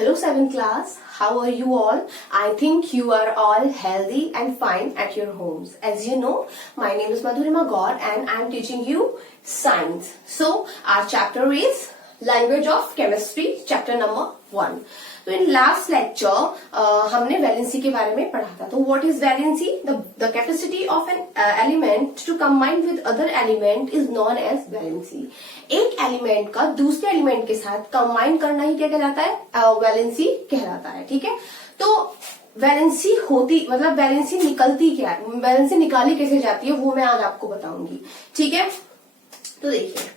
Hello 7th class, how are you all? I think you are all healthy and fine at your homes. As you know, my name is Madhurima Gaur and I am teaching you science. So, our chapter is Language of Chemistry, chapter number 1. तो in last lecture हमने valency के बारे में पढ़ा था. तो what is valency? The capacity of an element to combine with other element is known as valency. एक element का दूसरे एलिमेंट के साथ कंबाइन करना ही क्या कहलाता है? वैलेंसी कहलाता है. ठीक है. तो वैलेंसी होती मतलब वैलेंसी निकलती क्या है, वैलेंसी निकाली कैसे जाती है, वो मैं आज आपको बताऊंगी. ठीक है. तो देखिए,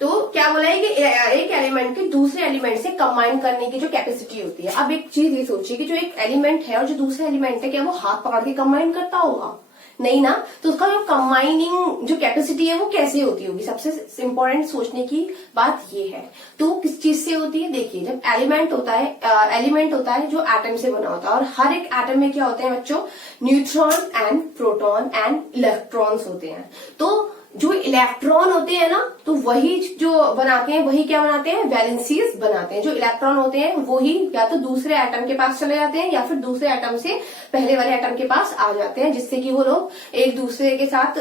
तो क्या बोला है कि एक एलिमेंट के दूसरे एलिमेंट से कंबाइन करने की जो कैपेसिटी होती है. अब एक चीज ये सोचिए कि जो एक एलिमेंट है और जो दूसरा एलिमेंट है, क्या वो हाथ पकड़ के कंबाइन करता होगा? नहीं ना. तो उसका जो कंबाइनिंग जो कैपेसिटी है वो कैसे होती होगी? सबसे इंपॉर्टेंट सोचने की बात ये है. तो किस चीज से होती है? देखिए, जब एलिमेंट होता है जो एटम से बना होता है, और हर एक एटम में क्या होते हैं बच्चों? Neutron and proton and electrons होते हैं. तो जो इलेक्ट्रॉन होते हैं ना, तो वही जो बनाते हैं, वही क्या बनाते हैं? वैलेंसीज बनाते हैं. जो इलेक्ट्रॉन होते हैं वही या तो दूसरे एटम के पास चले जाते हैं या फिर दूसरे एटम से पहले वाले एटम के पास आ जाते हैं, जिससे कि वो लोग एक दूसरे के साथ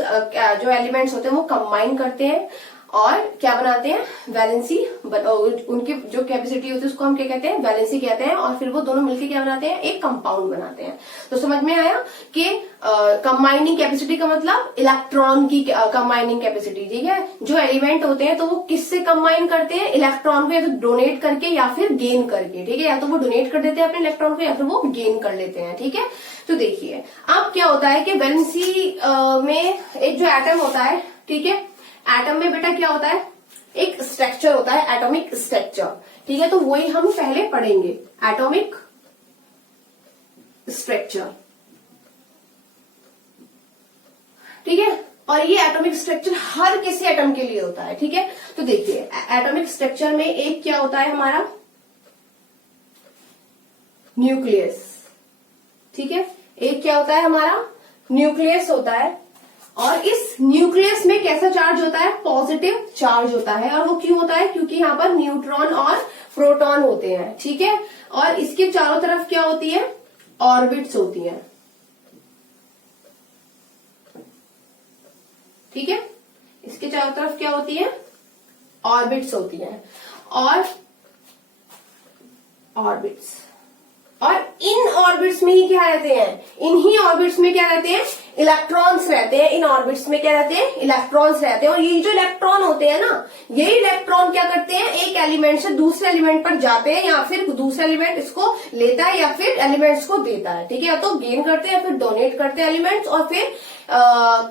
जो एलिमेंट्स होते हैं वो कंबाइन करते हैं और क्या बनाते हैं? वैलेंसी. उनकी जो कैपेसिटी होती है उसको हम क्या कहते हैं? वैलेंसी कहते हैं. और फिर वो दोनों मिलकर क्या बनाते हैं? एक कंपाउंड बनाते हैं. तो समझ में आया कि कंबाइनिंग कैपेसिटी का मतलब इलेक्ट्रॉन की कंबाइनिंग कैपेसिटी. ठीक है. जो एलिमेंट होते हैं तो वो किससे कंबाइन करते हैं? इलेक्ट्रॉन को या तो डोनेट करके या फिर गेन करके. ठीक है. या तो वो डोनेट कर देते हैं अपने इलेक्ट्रॉन को या फिर वो गेन कर लेते हैं. ठीक है. तो देखिए, अब क्या होता है कि वैलेंसी में एक जो एटम होता है, ठीक है, एटम में बेटा क्या होता है? एक स्ट्रक्चर होता है, एटॉमिक स्ट्रक्चर. ठीक है. तो वही हम पहले पढ़ेंगे, एटॉमिक स्ट्रक्चर. ठीक है. और ये एटॉमिक स्ट्रक्चर हर किसी एटम के लिए होता है. ठीक है. तो देखिए, एटॉमिक स्ट्रक्चर में एक क्या होता है हमारा? न्यूक्लियस. ठीक है. एक क्या होता है हमारा? न्यूक्लियस होता है. और इस न्यूक्लियस में कैसा चार्ज होता है? पॉजिटिव चार्ज होता है. और वो क्यों होता है? क्योंकि यहाँ पर न्यूट्रॉन और प्रोटॉन होते हैं. ठीक है. और इसके चारों तरफ क्या होती है? ऑर्बिट्स होती हैं. ठीक है. इसके चारों तरफ क्या होती है? ऑर्बिट्स होती हैं. और ऑर्बिट्स, और इन ऑर्बिट्स में ही क्या रहते हैं? इन्हीं ऑर्बिट्स में क्या रहते हैं? इलेक्ट्रॉन्स रहते हैं. इन ऑर्बिट्स में क्या रहते हैं? इलेक्ट्रॉन्स रहते हैं. और ये जो इलेक्ट्रॉन होते हैं ना, यही इलेक्ट्रॉन क्या करते हैं? एक एलिमेंट से दूसरे एलिमेंट पर जाते हैं, या फिर दूसरा एलिमेंट इसको लेता है या फिर एलिमेंट्स को देता है. ठीक है. या तो गेन करते हैं या फिर डोनेट करते हैं एलिमेंट्स, और फिर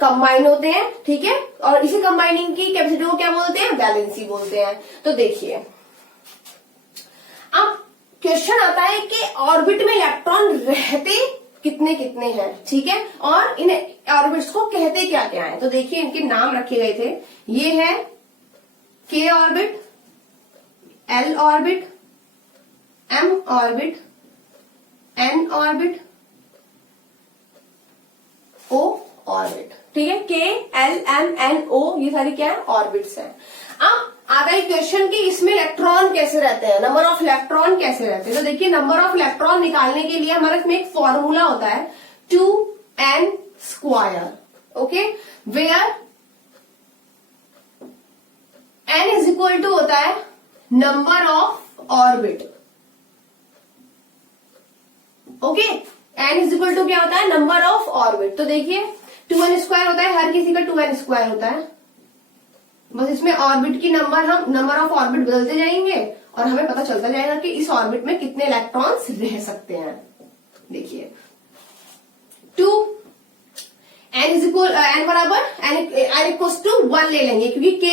कंबाइन होते हैं. ठीक है. और इसी कंबाइनिंग की कैपेसिटी को क्या बोलते हैं? वैलेंसी बोलते हैं. तो देखिए, अब क्वेश्चन आता है कि ऑर्बिट में इलेक्ट्रॉन रहते कितने कितने हैं. ठीक है. और इन ऑर्बिट्स को कहते क्या क्या है? तो देखिए, इनके नाम रखे गए थे. ये है k orbit, l orbit, m orbit, n orbit, o orbit. ठीक है. k, l, m, n, o ये सारी क्या है? ऑर्बिट्स हैं. अब आता है क्वेश्चन कि इसमें इलेक्ट्रॉन कैसे रहते हैं, नंबर ऑफ इलेक्ट्रॉन कैसे रहते हैं. तो देखिए, नंबर ऑफ इलेक्ट्रॉन निकालने के लिए हमारे इसमें एक फॉर्मूला होता है 2n square. Okay. Where n is equal to होता है number of orbit. Okay. n is equal to क्या होता है? Number of orbit. तो देखिए, 2n स्क्वायर होता है, हर किसी का 2n स्क्वायर होता है. बस इसमें ऑर्बिट की हम नंबर ऑफ ऑर्बिट बदलते जाएंगे और हमें पता चलता जाएगा कि इस ऑर्बिट में कितने इलेक्ट्रॉन्स रह सकते हैं. देखिए, 2 n इज इक्वल n बराबर n इक्वल टू 1 ले लेंगे, क्योंकि k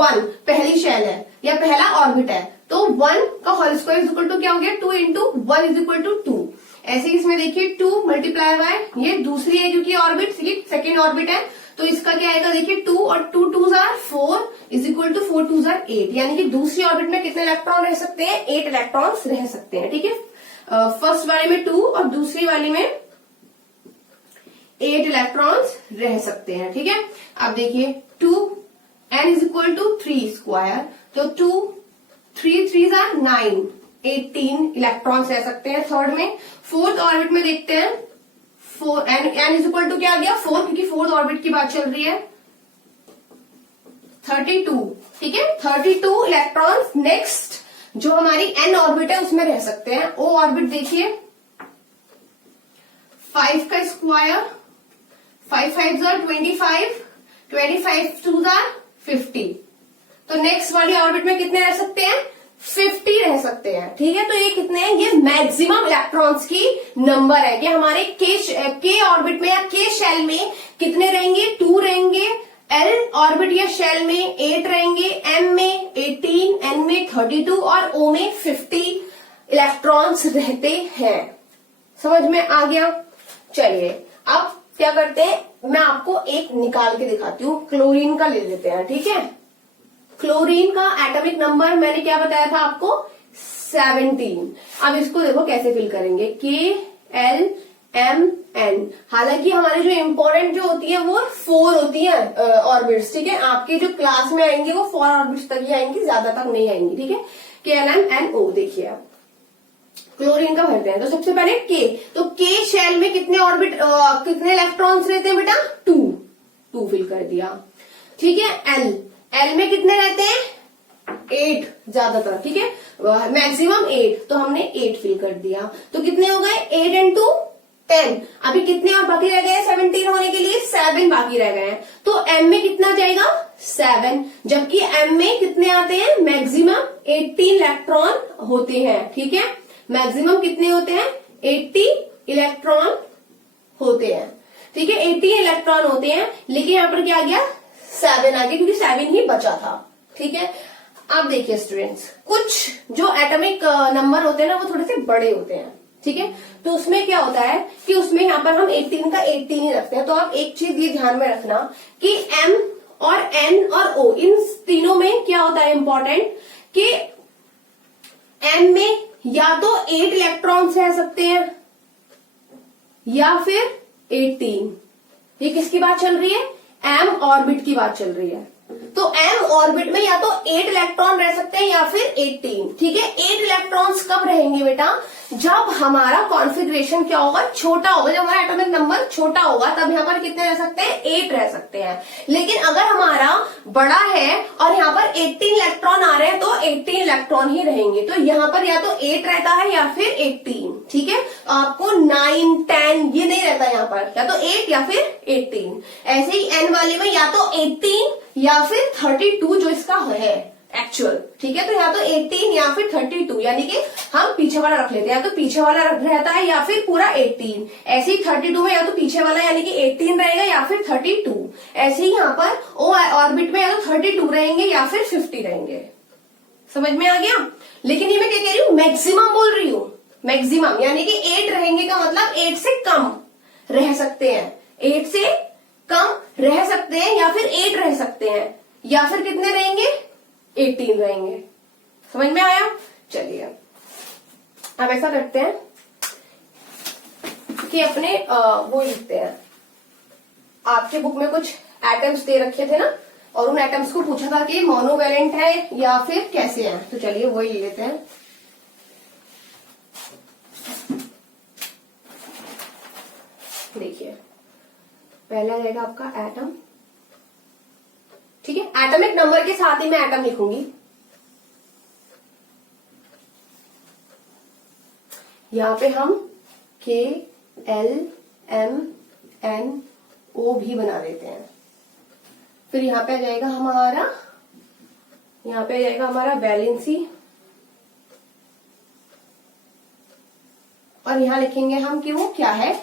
1 पहली शेल है या पहला ऑर्बिट है. तो 1 का whole square is equal to क्या हो गया? 2 इंटू 1 इज इक्वल टू 2. ऐसे ही इसमें देखिए 2 मल्टीप्लाई बाय ये दूसरी है क्योंकि ऑर्बिट सेकेंड ऑर्बिट है, तो इसका क्या आएगा? देखिए 2 और 2 2s are 4 is equal to 4 2s are 8. यानी कि दूसरी ऑर्बिट में कितने इलेक्ट्रॉन रह सकते हैं? 8 इलेक्ट्रॉन्स रह सकते हैं. ठीक है. फर्स्ट वाले में 2 और दूसरी वाली में 8 इलेक्ट्रॉन्स रह सकते हैं. ठीक है. अब देखिए 2 n is equal to 3 square, तो 2 3 3s आर 9. 18 इलेक्ट्रॉन्स रह सकते हैं थर्ड में। फोर्थ ऑर्बिट में देखते हैं, four n is equal to क्या आ गया 4, क्योंकि फोर्थ ऑर्बिट की बात चल रही है, 32। ठीक है, 32 इलेक्ट्रॉन्स नेक्स्ट जो हमारी एन ऑर्बिट है उसमें रह सकते हैं। ओ ऑर्बिट देखिए, 5 का स्क्वायर, 5 5 25, 25 2 50। तो नेक्स्ट वाली ऑर्बिट में कितने रह सकते हैं, 50 रह सकते हैं। ठीक है, तो ये कितने हैं, ये मैक्सिमम इलेक्ट्रॉन्स की नंबर है कि हमारे के ऑर्बिट में या के शेल में कितने रहेंगे, 2 रहेंगे, एल ऑर्बिट या शेल में 8 रहेंगे, एम में 18, एन में 32 और ओ में 50 इलेक्ट्रॉन्स रहते हैं। समझ में आ गया। चलिए अब क्या करते हैं, मैं आपको एक निकाल के दिखाती हूँ, क्लोरीन का ले लेते हैं। ठीक है, क्लोरीन का एटॉमिक नंबर मैंने क्या बताया था आपको, 17। अब इसको देखो कैसे फिल करेंगे, के एल एम एन। हालांकि हमारे जो इंपॉर्टेंट जो होती है वो 4 होती है ऑर्बिट्स। ठीक है, आपके जो क्लास में आएंगे वो 4 ऑर्बिट्स तक ही आएंगी, ज्यादा तक नहीं आएंगी। ठीक है, के एल एम एन ओ। देखिए आप क्लोरीन का भरते हैं, तो सबसे पहले के, तो के शेल में कितने ऑर्बिट कितने इलेक्ट्रॉन्स रहते हैं बेटा, 2 फिल कर दिया। ठीक है, एल में कितने रहते हैं, 8 ज्यादातर। ठीक है, मैक्सिमम 8, तो हमने 8 फिल कर दिया। तो कितने हो गए, 8 इंटू 10। अभी कितने और बाकी रह गए, 17 होने के लिए 7 बाकी रह गए हैं। तो एम में कितना जाएगा, 7, जबकि एम में कितने आते हैं, मैक्सिमम 18 इलेक्ट्रॉन होते हैं। ठीक है, मैक्सिमम कितने होते हैं, 80 इलेक्ट्रॉन होते हैं। ठीक है, 80 इलेक्ट्रॉन होते हैं, लेकिन यहाँ पर क्या आ गया, 7 आ गया, क्योंकि 7 ही बचा था। ठीक है, अब देखिए स्टूडेंट्स, कुछ जो एटॉमिक नंबर होते हैं ना वो थोड़े से बड़े होते हैं। ठीक है, तो उसमें क्या होता है कि उसमें यहाँ पर हम 18 का 18 ही रखते हैं। तो आप एक चीज ये ध्यान में रखना कि एम और एन और ओ इन तीनों में क्या होता है इंपॉर्टेंट, कि एम में या तो 8 इलेक्ट्रॉन्स रह सकते हैं या फिर 18। ये किसकी बात चल रही है, एम ऑर्बिट की बात चल रही है। तो एम ऑर्बिट में या तो 8 इलेक्ट्रॉन रह सकते हैं या फिर 18। ठीक है, 8 इलेक्ट्रॉन्स कब रहेंगे बेटा, जब हमारा कॉन्फ़िगरेशन क्या होगा, छोटा होगा, जब हमारा एटॉमिक नंबर छोटा होगा, तब यहाँ पर कितने रह सकते हैं, 8 रह सकते हैं। लेकिन अगर हमारा बड़ा है और यहाँ पर 18 इलेक्ट्रॉन आ रहे हैं तो 18 इलेक्ट्रॉन ही रहेंगे। तो यहाँ पर या तो 8 रहता है या फिर 18। ठीक है, आपको 9 10 ये नहीं रहता यहाँ पर, या तो 8 या फिर 18। ऐसे ही एन वाले में या तो 18 या फिर 32 जो इसका है एक्चुअल। ठीक है, तो या तो 18 या फिर 32, यानी कि हम पीछे वाला रख लेते हैं, या तो पीछे वाला रहता है या फिर पूरा 18। ऐसे ही 32 में या तो पीछे वाला यानी कि 18 रहेगा या फिर 32। ऐसे ही यहाँ पर ओ ऑर्बिट में या तो 32 रहेंगे या फिर 50 रहेंगे। समझ में आ गया। लेकिन ये मैं क्या कह रही हूँ, मैक्सिमम बोल रही हूँ, मैक्सिमम यानी कि 8 रहेंगे का मतलब 8 से कम रह सकते हैं, 8 से कम रह सकते हैं या फिर 8 रह सकते हैं, या फिर कितने रहेंगे, 18 रहेंगे। समझ में आया। चलिए अब ऐसा करते हैं कि अपने वो लिखते हैं, आपके बुक में कुछ एटम्स दे रखे थे ना, और उन एटम्स को पूछा था कि मोनोवैलेंट है या फिर कैसे है। तो चलिए वही ले लेते हैं। देखिए पहला रहेगा आपका एटम। ठीक है, एटॉमिक नंबर के साथ ही मैं एटम लिखूंगी। यहां पे हम के एल एम एन ओ भी बना देते हैं। फिर यहां पे आ जाएगा हमारा वैलेंसी, और यहां लिखेंगे हम कि वो क्या है।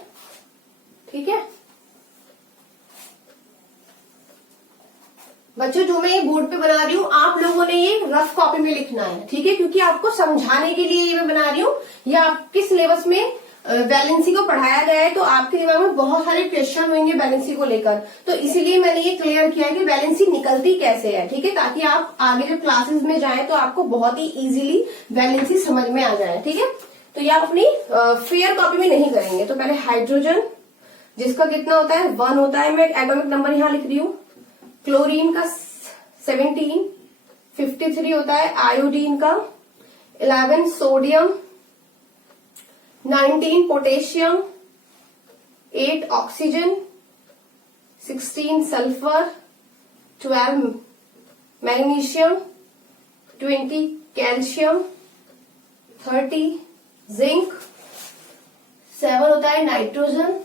ठीक है बच्चों, जो मैं ये बोर्ड पे बना रही हूँ आप लोगों ने ये रफ कॉपी में लिखना है। ठीक है, क्योंकि आपको समझाने के लिए ये मैं बना रही हूँ। या आपके सिलेबस में वैलेंसी को पढ़ाया गया है, तो आपके दिमाग में बहुत सारे क्वेश्चन होंगे वैलेंसी को लेकर, तो इसीलिए मैंने ये क्लियर किया कि वैलेंसी निकलती कैसे है। ठीक है, ताकि आप आगे जब क्लासेस में जाएं तो आपको बहुत ही इजीली वैलेंसी समझ में आ जाए। ठीक है, तो ये आप अपनी फेयर कॉपी में नहीं करेंगे। तो पहले हाइड्रोजन, जिसका कितना होता है, 1 होता है। मैं एटॉमिक नंबर यहां लिख रही हूँ। क्लोरीन का 17, 53 होता है। आयोडीन का 11 sodium, 19 potassium, 8 oxygen, 16 sulphur, 12 magnesium, 20 calcium, 30 zinc, 7 होता है नाइट्रोजन,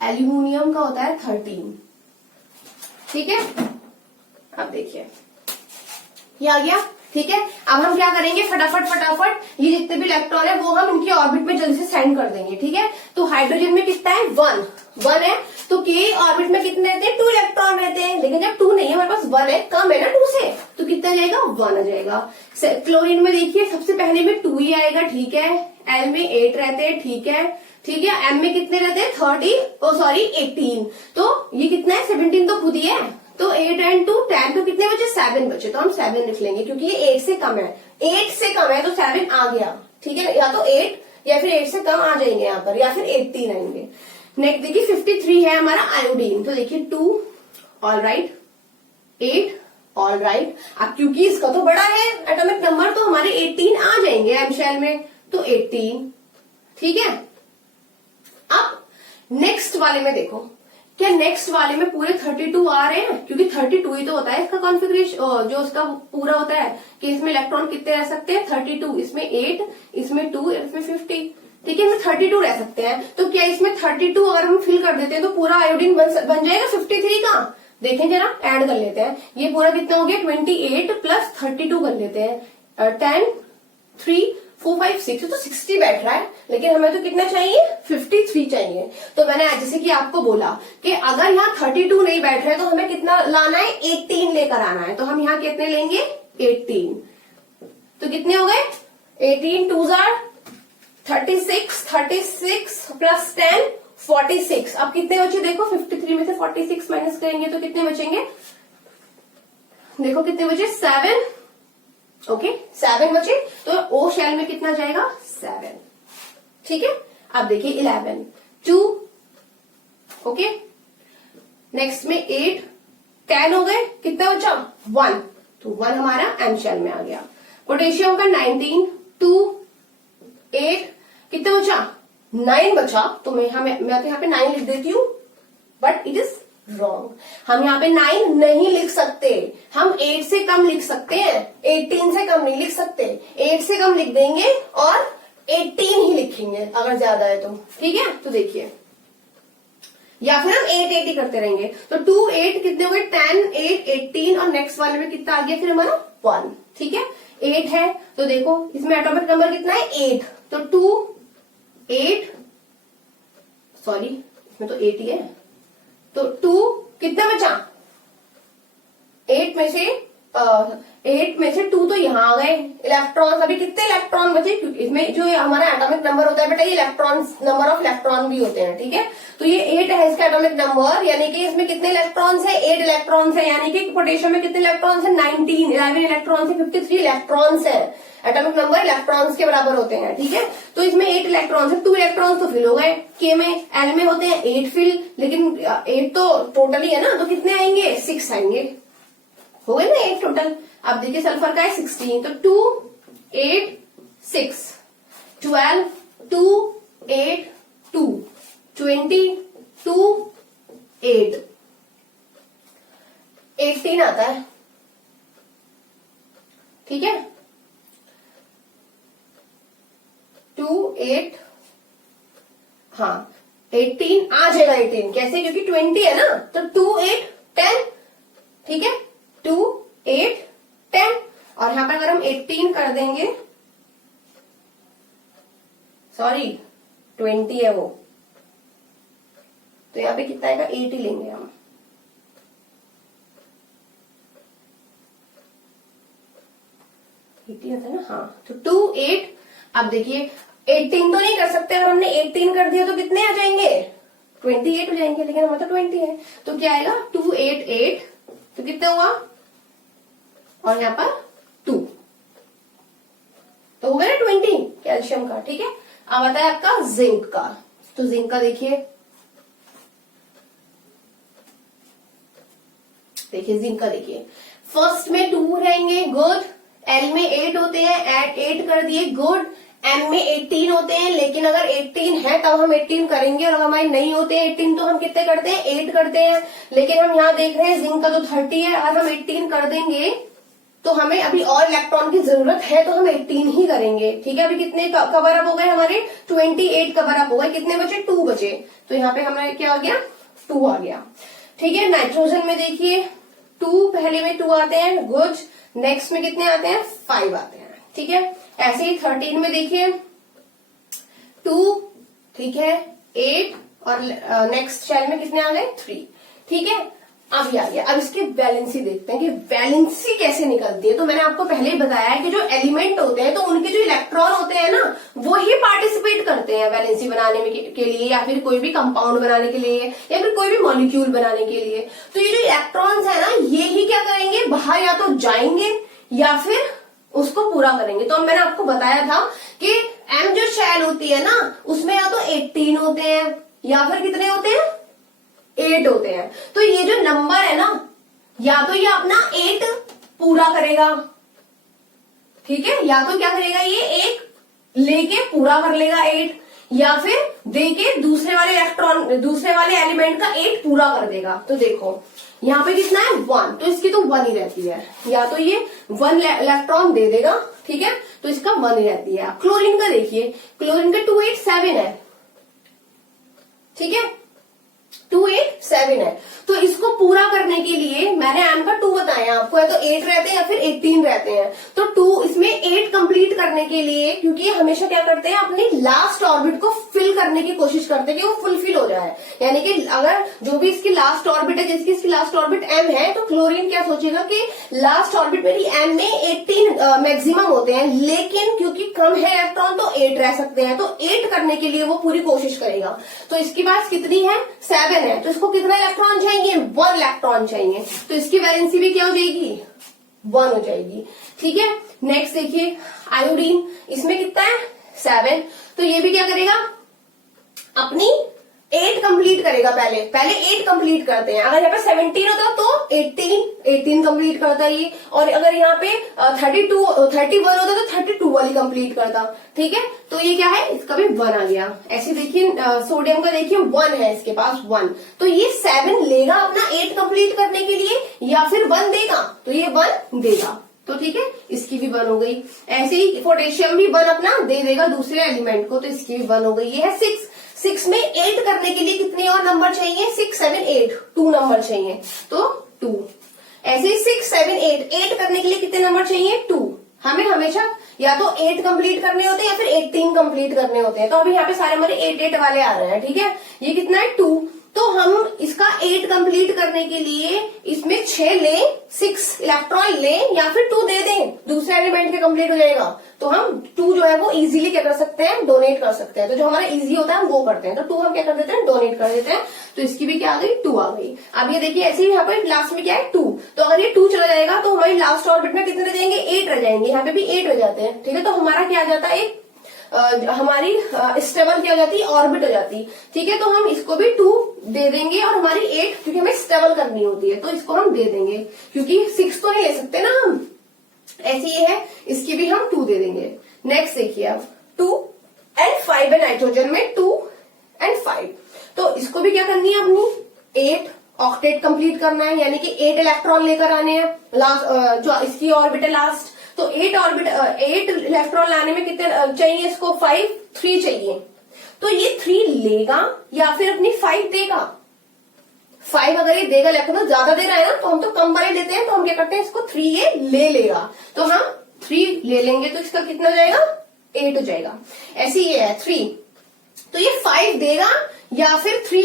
एल्यूमिनियम का होता है 13। ठीक है, अब देखिए ये आ गया। ठीक है, अब हम क्या करेंगे, फटाफट ये जितने भी इलेक्ट्रॉन है वो हम इनकी ऑर्बिट में जल्दी से सेंड कर देंगे। ठीक है, तो हाइड्रोजन में कितना है, 1 है, तो के ऑर्बिट में कितने रहते हैं, 2 इलेक्ट्रॉन रहते हैं, लेकिन जब 2 नहीं है हमारे पास 1 है, कम है ना 2 से, तो कितना आ जाएगा, 1 आ जाएगा। क्लोरीन में देखिए सबसे पहले में 2 ही आएगा। ठीक है, एल में 8 रहते हैं। ठीक है, एम में कितने रहते हैं, 18, तो ये कितना है, 17 तो खुद ही है, तो 8 and 2 10, तो कितने बचे, 7 बचे, तो हम 7 लिख लेंगे क्योंकि ये 8 से कम है, 8 से कम है तो 7 आ गया। ठीक है, या तो 8 या फिर 8 से कम आ जाएंगे यहाँ पर, या फिर 18 आएंगे। नेक्स्ट देखिए 53 है हमारा आयोडीन, तो देखिए 2 ऑल राइट, 8 ऑल राइट। अब क्योंकि इसका तो बड़ा है एटॉमिक नंबर, तो हमारे 18 आ जाएंगे एम शेल में, तो 18। ठीक है, अब नेक्स्ट वाले में देखो, क्या नेक्स्ट वाले में पूरे 32 आ रहे हैं, क्योंकि 32 ही तो होता है इसका कॉन्फ़िगरेशन, जो उसका पूरा होता है कि इसमें इलेक्ट्रॉन कितने रह सकते हैं, 32, इसमें 8, इसमें 2, इसमें 50। ठीक है, इसमें 32 रह सकते हैं, तो क्या इसमें 32 अगर हम फिल कर देते हैं तो पूरा आयोडीन बन जाएगा 53 का। देखें जरा, ऐड कर लेते हैं, ये पूरा कितना हो गया, 28 प्लस 32 कर लेते हैं, 10, 3, 4, 5, 6, तो 60 बैठ रहा है, लेकिन हमें तो कितना चाहिए, 53 चाहिए। तो मैंने जैसे कि आपको बोला कि अगर यहाँ 32 नहीं बैठ रहा है तो हमें कितना लाना है, 18 लेकर आना है, तो हम यहाँ कितने लेंगे, 18। तो कितने हो गए, 18 2 जार 36, 36 प्लस 10 46। अब कितने बचे देखो, 53 में से 46 माइनस करेंगे तो कितने बचेंगे, देखो कितने बचे, 7। ओके, 7 बचे, तो ओ शेल में कितना जाएगा, 7। ठीक है, अब देखिए 11 2, ओके, नेक्स्ट में 8 10 हो गए, कितना बचा, 1, तो 1 हमारा एम शेल में आ गया। पोटेशियम का 19 2 8, कितना बचा, 9 बचा, तो मैं तो यहाँ पे 9 लिख देती हूँ, बट इट इज रॉन्ग। हम यहाँ पे 9 नहीं लिख सकते, हम 8 से कम लिख सकते हैं, 18 से कम नहीं लिख सकते, 8 से कम लिख देंगे और 18 ही लिखेंगे अगर ज्यादा है तो। ठीक है, तो देखिए, या फिर हम 8 8 ही करते रहेंगे, तो 2 8 कितने हो गए, 10 8 18, और नेक्स्ट वाले में कितना आ गया फिर हमारा, 1। ठीक है, 8 है, तो देखो इसमें एटॉमिक नंबर कितना है, 8, तो 2 8, सॉरी इसमें तो 8 ही है, तो 2 कितना बचा, 8 में से 2 तो यहाँ आ गए इलेक्ट्रॉन। अभी कितने इलेक्ट्रॉन बचे, क्योंकि इसमें जो हमारा एटॉमिक नंबर होता है बेटा, ये इलेक्ट्रॉन नंबर ऑफ इलेक्ट्रॉन भी होते हैं। ठीक है, तो ये 8 है इसका एटॉमिक नंबर, यानी कि इसमें कितने इलेक्ट्रॉन्स है, 8 इलेक्ट्रॉन्स है, यानी कि पोटेशियम में कितने इलेक्ट्रॉन्स है, 19 11 इलेक्ट्रॉन्स है, 53 इलेक्ट्रॉन्स है। एटॉमिक नंबर इलेक्ट्रॉन्स के बराबर होते हैं। ठीक है, तो इसमें 8 इलेक्ट्रॉन्स है, 2 इलेक्ट्रॉन्स तो फिल हो गए, के में एल में होते हैं 8 फिल, लेकिन 8 तो टोटली है ना, तो कितने आएंगे, 6 आएंगे, हो गए ना 8 टोटल। अब देखिए सल्फर का है 16, तो 2 8 6 12 2 8 2 20 2 8 18 आता है। ठीक है, 2 8, हाँ 18 आ जाएगा, 18 कैसे, क्योंकि 20 है ना, तो 2 8 10। ठीक है, 2 8 10, और यहां पर अगर हम 18 कर देंगे, सॉरी 20 है वो, तो यहां पे कितना आएगा, 8 ही लेंगे हम। होता है ना, हाँ, तो 2 8। अब देखिए 18 तो नहीं कर सकते, अगर हमने 18 कर दिया तो कितने आ जाएंगे, 28 हो जाएंगे, लेकिन हमारा तो 20 है, तो क्या आएगा, 2 8 8, तो कितना हुआ, और यहाँ पर 2, तो हो गया ना 20 कैल्शियम का। ठीक है, अब आता है आपका जिंक का, तो जिंक का देखिए जिंक का देखिए फर्स्ट में 2 रहेंगे, गुड। एल में 8 होते हैं, ऐड 8 कर दिए, गुड। एम में 18 होते हैं, लेकिन अगर 18 है तब हम 18 करेंगे, और अगर हमारे नहीं होते 18 तो हम कितने करते हैं, 8 करते हैं। लेकिन हम यहाँ देख रहे हैं जिंक का तो 30 है, अगर हम 18 कर देंगे तो हमें अभी और इलेक्ट्रॉन की जरूरत है, तो हम 18 ही करेंगे। ठीक है, अभी कितने कवर अप हो गए हमारे, 28 कवर अप हो गए। कितने बचे, 2 बचे, तो यहाँ पे हमारे क्या आ गया, 2 आ गया। ठीक है, नाइट्रोजन में देखिए 2, पहले में 2 आते हैं, गुड। नेक्स्ट में कितने आते हैं, 5 आते हैं। ठीक है, ऐसे ही 13 में देखिए 2, ठीक है, 8, और नेक्स्ट शेल में कितने आ गए, 3। ठीक है, अब ये आ गया। अब इसकी वैलेंसी देखते हैं कि वैलेंसी कैसे निकलती है। तो मैंने आपको पहले ही बताया है कि जो एलिमेंट होते हैं तो उनके जो इलेक्ट्रॉन होते हैं ना, वो ही पार्टिसिपेट करते हैं वैलेंसी बनाने में के लिए, या फिर कोई भी कंपाउंड बनाने के लिए, या फिर कोई भी मॉलिक्यूल बनाने के लिए। तो ये जो इलेक्ट्रॉन्स है ना, ये ही क्या करेंगे, बाहर या तो जाएंगे या फिर उसको पूरा करेंगे। तो मैंने आपको बताया था कि एम जो शेल होती है ना, उसमें या तो 18 होते हैं या फिर कितने होते हैं, 8 होते हैं। तो ये जो नंबर है ना, या तो ये अपना 8 पूरा करेगा, ठीक है, या तो क्या करेगा, ये 1 लेके पूरा कर लेगा 8, या फिर देके दूसरे वाले इलेक्ट्रॉन, दूसरे वाले एलिमेंट का 8 पूरा कर देगा। तो देखो यहाँ पे कितना है, 1, तो इसकी तो 1 ही रहती है, या तो ये 1 इलेक्ट्रॉन दे देगा, ठीक है, तो इसका 1 ही रहती है। क्लोरीन का देखिए, क्लोरीन का 287 है, ठीक है, 287 है। तो इसको पूरा करने के लिए मैंने एम का 2 बताया आपको, है तो 8 रहते हैं या फिर 18 रहते हैं। तो 2 इसमें 8 कंप्लीट करने के लिए, क्योंकि ये हमेशा क्या करते हैं, अपनी लास्ट ऑर्बिट को फिल करने की कोशिश करते हैं कि वो फुलफिल हो जाए। यानी कि अगर जो भी इसकी लास्ट ऑर्बिट है, जिसकी इसकी लास्ट ऑर्बिट एम है, तो क्लोरीन क्या सोचेगा कि लास्ट ऑर्बिट मेरी एम में 18 मैक्सिमम होते हैं, लेकिन क्योंकि कम है इलेक्ट्रॉन तो 8 रह सकते हैं, तो 8 करने के लिए वो पूरी कोशिश करेगा। तो इसके पास कितनी है, 7 है, तो इसको कितना इलेक्ट्रॉन चाहिए, 1 इलेक्ट्रॉन चाहिए। तो इसकी वैलेंसी भी क्या हो जाएगी, 1 हो जाएगी। ठीक है, नेक्स्ट देखिए आयोडीन, इसमें कितना है, 7। तो ये भी क्या करेगा, अपनी 8 कंप्लीट करेगा। पहले 8 कंप्लीट करते हैं। अगर यहाँ पे 17 होता तो 18 कंप्लीट करता ये, और अगर यहाँ पे 31 होता तो 32 वाली कंप्लीट करता। ठीक है, तो ये क्या है, इसका भी 1 आ गया। ऐसे देखिए सोडियम का देखिए 1 है इसके पास, 1, तो ये 7 लेगा अपना 8 कंप्लीट करने के लिए, या फिर 1 देगा, तो ये 1 देगा। तो ठीक है, इसकी भी 1 हो गई। ऐसे ही पोटेशियम भी 1 अपना दे देगा दूसरे एलिमेंट को, तो इसकी भी 1 हो गई। ये है 6 में 8 करने के लिए कितने और नंबर चाहिए, 6, 7, 8, 2 नंबर चाहिए, तो 2। ऐसे ही 6, 7, 8 करने के लिए कितने नंबर चाहिए, 2। हमें हमेशा या तो 8 कंप्लीट करने होते हैं या फिर 18 कंप्लीट करने होते हैं। तो अभी यहाँ पे सारे हमारे 8 वाले आ रहे हैं। ठीक है, ये कितना है, 2। तो हम इसका 8 कंप्लीट करने के लिए इसमें 6 ले, 6 इलेक्ट्रॉन ले, या फिर 2 दे दें, दूसरे एलिमेंट के कंप्लीट हो जाएगा। तो हम 2 जो है वो इजीली क्या कर सकते हैं, डोनेट कर सकते हैं। तो जो हमारा इजी होता है हम वो करते हैं। तो 2 हम क्या कर देते हैं, डोनेट कर देते हैं। तो इसकी भी क्या आ गई, 2 आ गई। अब ये देखिए ऐसे ही यहाँ पर लास्ट में क्या है, 2। तो अगर ये 2 चला जाएगा तो हमारी लास्ट ऑर्बिट में कितने रह जाएंगे, 8 रह जाएंगे। यहाँ पे भी 8 हो जाते हैं। ठीक है, तो हमारा क्या आ जाता है, हमारी स्टेबल क्या हो जाती है, ऑर्बिट हो जाती। ठीक है, तो हम इसको भी 2 दे देंगे, और हमारी 8, क्योंकि हमें स्टेबल करनी होती है तो इसको हम दे देंगे, क्योंकि 6 तो नहीं ले सकते ना हम। ऐसे ये है, इसकी भी हम 2 दे देंगे। नेक्स्ट देखिए अब 2 and 5 है नाइट्रोजन में, 2 and 5। तो इसको भी क्या करनी है, अपनी 8 ऑक्टेट कंप्लीट करना है, यानी कि 8 इलेक्ट्रॉन लेकर आने हैं लास्ट, जो इसकी ऑर्बिट है लास्ट। तो 8 इलेक्ट्रॉन लाने में कितने चाहिए इसको, 5, 3 चाहिए। तो ये 3 लेगा या फिर अपनी 5 देगा। 5 अगर ये देगा इलेक्ट्रॉन, ज्यादा दे रहा है ना, तो हम तो कम वाले देते हैं, तो हम क्या करते हैं, इसको 3 ये ले लेगा। तो हम 3 ले लेंगे, तो इसका कितना हो जाएगा, 8 हो जाएगा। ऐसे ये है 3, तो ये 5 देगा या फिर 3,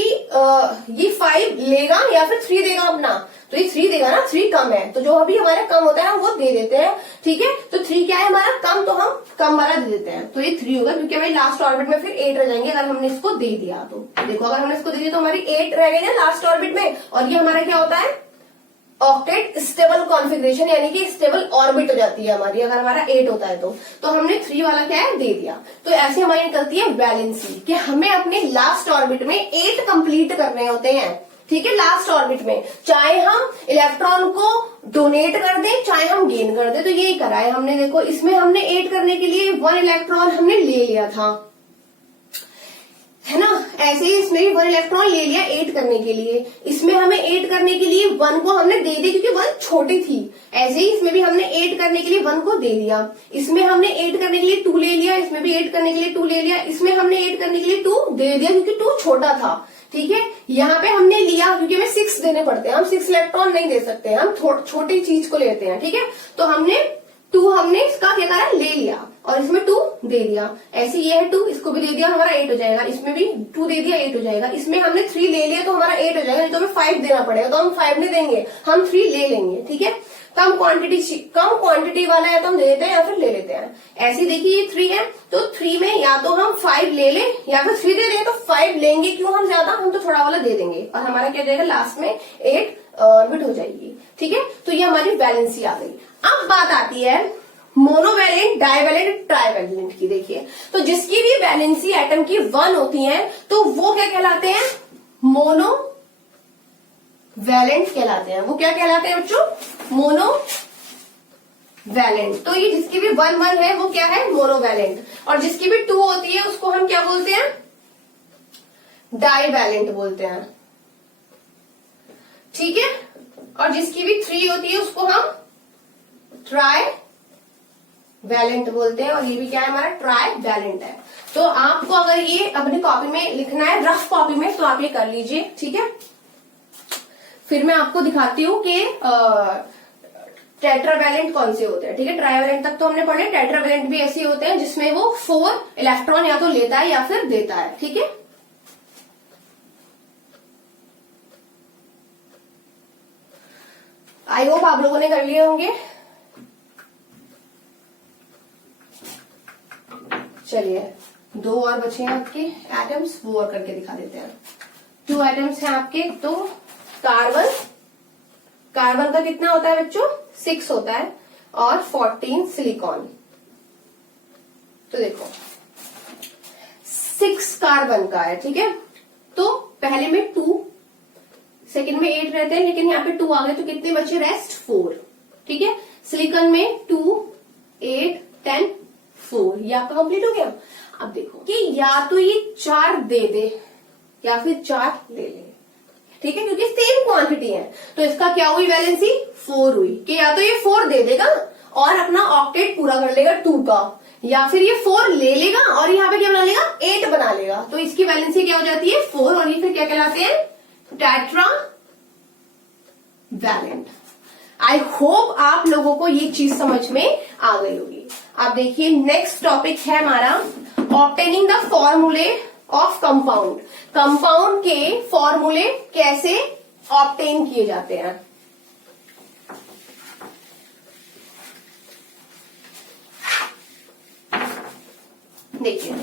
ये 5 लेगा या फिर 3 देगा अपना। तो ये 3 देगा ना, 3 कम है, तो जो अभी हमारा कम होता है वो दे देते हैं। ठीक है, तो 3 क्या है हमारा कम, तो हम कम वाला दे देते हैं। तो ये 3 होगा, क्योंकि हमारी लास्ट ऑर्बिट में फिर 8 रह जाएंगे अगर हमने इसको दे दिया। तो देखो अगर हमने इसको दे दिया तो हमारी 8 रह गई ना लास्ट ऑर्बिट में, और ये हमारा क्या होता है, ऑक्टेट स्टेबल कॉन्फ़िगरेशन, यानी कि स्टेबल ऑर्बिट हो जाती है हमारी, अगर हमारा 8 होता है तो हमने 3 वाला क्या है, दे दिया। तो ऐसे हमारी निकलती है वैलेंसी, कि हमें अपने लास्ट ऑर्बिट में 8 कंप्लीट करने होते हैं। ठीक है, लास्ट ऑर्बिट में, चाहे हम इलेक्ट्रॉन को डोनेट कर दें चाहे हम गेन कर दें। तो यही करा है हमने। देखो इसमें हमने 8 करने के लिए 1 इलेक्ट्रॉन हमने ले लिया था, है ना। ऐसे ही इसमें भी 1 इलेक्ट्रॉन ले लिया 8 करने के लिए। इसमें हमें 8 करने के लिए 1 को हमने दे दी क्योंकि 1 छोटी थी। ऐसे ही इसमें भी हमने 8 करने के लिए 1 को दे दिया। इसमें हमने 8 करने के लिए 2 ले लिया, इसमें भी 8 करने के लिए 2 ले लिया। इसमें हमने 8 करने के लिए 2 दे दिया क्योंकि 2 छोटा था। ठीक है, यहाँ पे हमने लिया क्योंकि हमें 6 देने पड़ते हैं, हम 6 इलेक्ट्रॉन नहीं दे सकते, हम छोटी चीज को लेते हैं। ठीक है, तो हमने 2 हमने इसका क्या करा, ले लिया और इसमें 2 दे दिया। ऐसे ये है 2, इसको भी दे दिया, हमारा 8 हो जाएगा। इसमें भी 2 दे दिया, 8 हो जाएगा। इसमें हमने 3 ले लिया तो हमारा 8 हो जाएगा, नहीं तो हमें 5 देना पड़ेगा, तो हम 5 नहीं देंगे, हम 3 ले लेंगे। ठीक है, कम क्वांटिटी वाला है तो हम दे देते हैं या फिर ले लेते हैं। ऐसे देखिए ये 3 है तो 3 में या तो हम 5 ले लें या फिर 3 दे दें। तो 5 लेंगे क्यों हम ज्यादा, हम तो थोड़ा वाला दे देंगे और हमारा क्या जाएगा लास्ट में 8 ऑर्बिट हो जाएगी। ठीक है, तो ये हमारी वैलेंसी आ गई। अब बात आती है मोनोवैलेंट, डाइवैलेंट, ट्राइवैलेंट की। देखिए तो जिसकी भी वैलेंसी एटम की 1 होती है तो वो क्या कहलाते हैं, मोनोवैलेंट कहलाते हैं। वो क्या कहलाते हैं बच्चों, मोनोवैलेंट। तो ये जिसकी भी 1 है वो क्या है, मोनोवैलेंट। और जिसकी भी 2 होती है उसको हम क्या बोलते हैं, डाइवैलेंट बोलते हैं। ठीक है, और जिसकी भी 3 होती है उसको हम ट्राई वैलेंट बोलते हैं। और ये भी क्या है, हमारा ट्राई वैलेंट है। तो आपको अगर ये अपनी कॉपी में लिखना है, रफ कॉपी में, तो आप ये कर लीजिए। ठीक है, फिर मैं आपको दिखाती हूँ कि टेट्रावैलेंट कौन से होते हैं। ठीक है, ट्राइवैलेंट तक तो हमने पढ़े, टेट्रावैलेंट भी ऐसे होते हैं जिसमें वो 4 इलेक्ट्रॉन या तो लेता है या फिर देता है। ठीक है, आई होप आप लोगों ने कर लिए होंगे। चलिए 2 और बचे हैं आपके एटम्स, वो और करके दिखा देते हैं। 2 एटम्स हैं आपके। तो कार्बन का कितना होता है बच्चों, 6 होता है, और 14 सिलिकॉन। तो देखो 6 कार्बन का है। ठीक है, तो पहले में 2, सेकंड में 8 रहते हैं, लेकिन यहाँ पे 2 आ गए तो कितने बचे, रेस्ट 4। ठीक है, सिलिकॉन में 2, 8, 10, 4, ये आपका कंप्लीट हो गया। अब देखो कि या तो ये 4 दे दे या फिर 4 ले ले। ठीक है, क्योंकि सेम क्वांटिटी है तो इसका क्या हुई, वैलेंसी 4 हुई। कि या तो ये 4 दे देगा और अपना ऑक्टेट पूरा कर लेगा 2 का, या फिर ये 4 ले लेगा और यहाँ पे क्या बना लेगा, 8 बना लेगा। तो इसकी वैलेंसी क्या हो जाती है, 4, और ये फिर क्या कहलाते हैं, टेट्रा वैलेंट। आई होप आप लोगों को ये चीज समझ में आ गई होगी। अब देखिए नेक्स्ट टॉपिक है हमारा obtaining the formulae of compound. Compound के फॉर्मूले कैसे ऑब्टेन किए जाते हैं। देखिए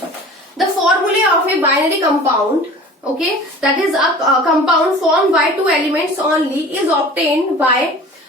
the formulae of a binary compound, okay, that is a compound formed by 2 elements only is obtained by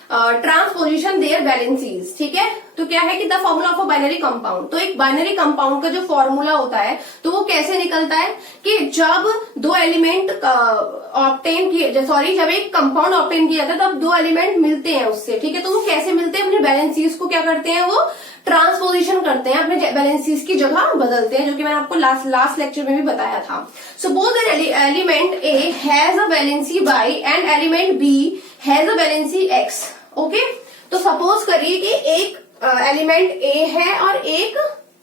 transposition their valencies. ठीक है, तो क्या है कि the formula of a binary compound, तो एक बाइनरी कंपाउंड का जो फॉर्मूला होता है तो वो कैसे निकलता है कि जब 2 एलिमेंट ऑब्टेन किए, जब एक कंपाउंड ऑब्टेन किया जाता है तब 2 एलिमेंट मिलते हैं उससे। ठीक है, तो वो कैसे मिलते हैं, अपने वैलेंसीज को क्या करते हैं, वो ट्रांसपोजिशन करते हैं, अपने वैलेंसीज की जगह बदलते हैं, जो कि मैंने आपको लास्ट लेक्चर में भी बताया था। Suppose an element A has a valency Y and element B has a valency X. Okay, तो सपोज करिए कि एक एलिमेंट ए है और एक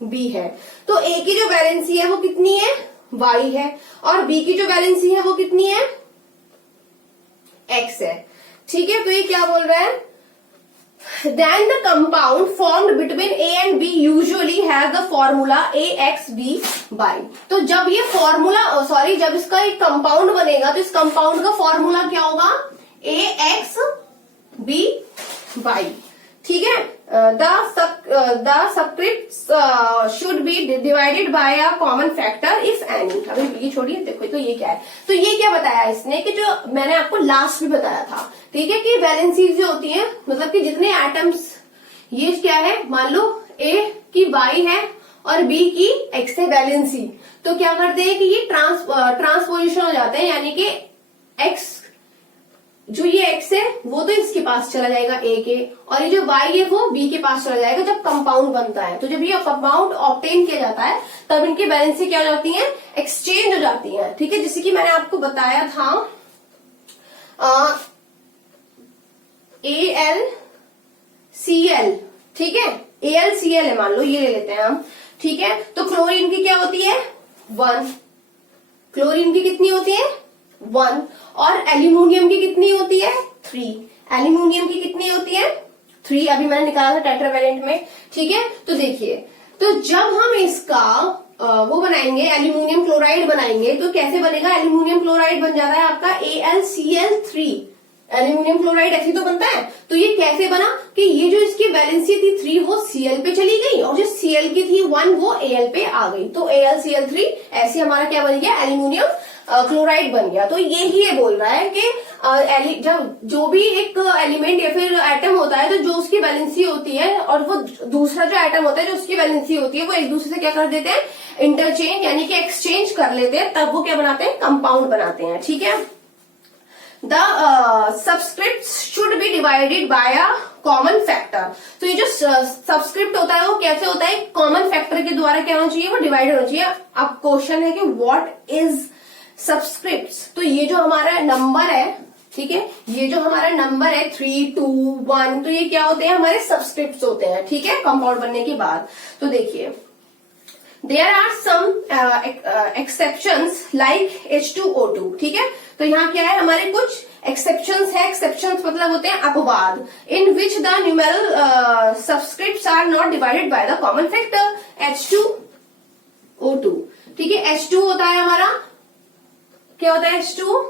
बी है, तो ए की जो वैलेंसी है वो कितनी है, वाई है, और बी की जो वैलेंसी है वो कितनी है, एक्स है। ठीक है, तो ये क्या बोल रहा है, then the compound formed between A and B usually has the formula AXB/Y। तो जब ये फॉर्मूला जब इसका एक कंपाउंड बनेगा तो इस कंपाउंड का फॉर्मूला क्या होगा, AXB/Y। ठीक है, the subscript should be divided by a common factor if any. अभी ये छोड़िए, देखो तो ये क्या है, तो ये क्या बताया इसने कि जो मैंने आपको लास्ट में बताया था। ठीक है, कि वैलेंसीज जो होती हैं, मतलब कि जितने एटम्स, ये क्या है, मान लो ए की वाई है और बी की एक्स है वैलेंसी, तो क्या करते हैं कि ये ट्रांसपोजिशन हो जाते हैं, यानी कि एक्स जो ये x है वो तो इसके पास चला जाएगा A के, और ये जो y है वो B के पास चला जाएगा जब कंपाउंड बनता है। तो जब ये कंपाउंड ऑब्टेन किया जाता है तब इनकी बैलेंसी क्या हो जाती है, एक्सचेंज हो जाती है। ठीक है, जैसे कि मैंने आपको बताया था AlCl, ठीक है, AlCl है, मान लो ये ले लेते हैं हम। ठीक है, तो क्लोरीन की क्या होती है 1, क्लोरीन की कितनी होती है 1, और एल्यूमिनियम की कितनी होती है 3, एल्यूमिनियम की कितनी होती है 3, अभी मैंने निकाला था टेट्रावैलेंट में। ठीक है, तो देखिए, तो जब हम इसका वो बनाएंगे, एल्यूमिनियम क्लोराइड बनाएंगे, तो कैसे बनेगा, एल्यूमिनियम क्लोराइड बन जाता है आपका AlCl3, एल्यूमिनियम क्लोराइड ऐसे तो बनता है। तो ये कैसे बना कि ये जो इसकी वैलेंसी थी 3 वो Cl पे चली गई, और जो Cl की थी 1 वो Al पे आ गई, तो AlCl3 ऐसे हमारा क्या बन गया, एल्यूमिनियम क्लोराइड बन गया। तो ये बोल रहा है कि जब जो भी एक एलिमेंट या फिर एटम होता है, तो जो उसकी वैलेंसी होती है और वो दूसरा जो एटम होता है जो उसकी वैलेंसी होती है, वो एक दूसरे से क्या कर देते हैं, इंटरचेंज यानी कि एक्सचेंज कर लेते हैं, तब वो क्या बनाते हैं, कंपाउंड बनाते हैं। ठीक है, the subscript should be divided by a common factor. तो ये जो सबस्क्रिप्ट होता है वो कैसे होता है, कॉमन फैक्टर के द्वारा क्या होना चाहिए, वो डिवाइड होना चाहिए। अब क्वेश्चन है कि व्हाट इज सबस्क्रिप्ट्स। तो ये जो हमारा नंबर है, ठीक है, ये जो हमारा नंबर है 3, 2, 1, तो ये क्या होते हैं, हमारे सबस्क्रिप्ट्स होते हैं। ठीक है, कंपाउंड बनने के बाद। तो देखिए, there are some exceptions like H2O2। ठीक है, तो यहाँ क्या है, हमारे कुछ एक्सेप्शंस है, एक्सेप्शंस मतलब होते हैं अपवाद, in which the numeral subscripts are not divided by the common factor H2O2। ठीक है, H2 होता है हमारा, क्या होता है H2,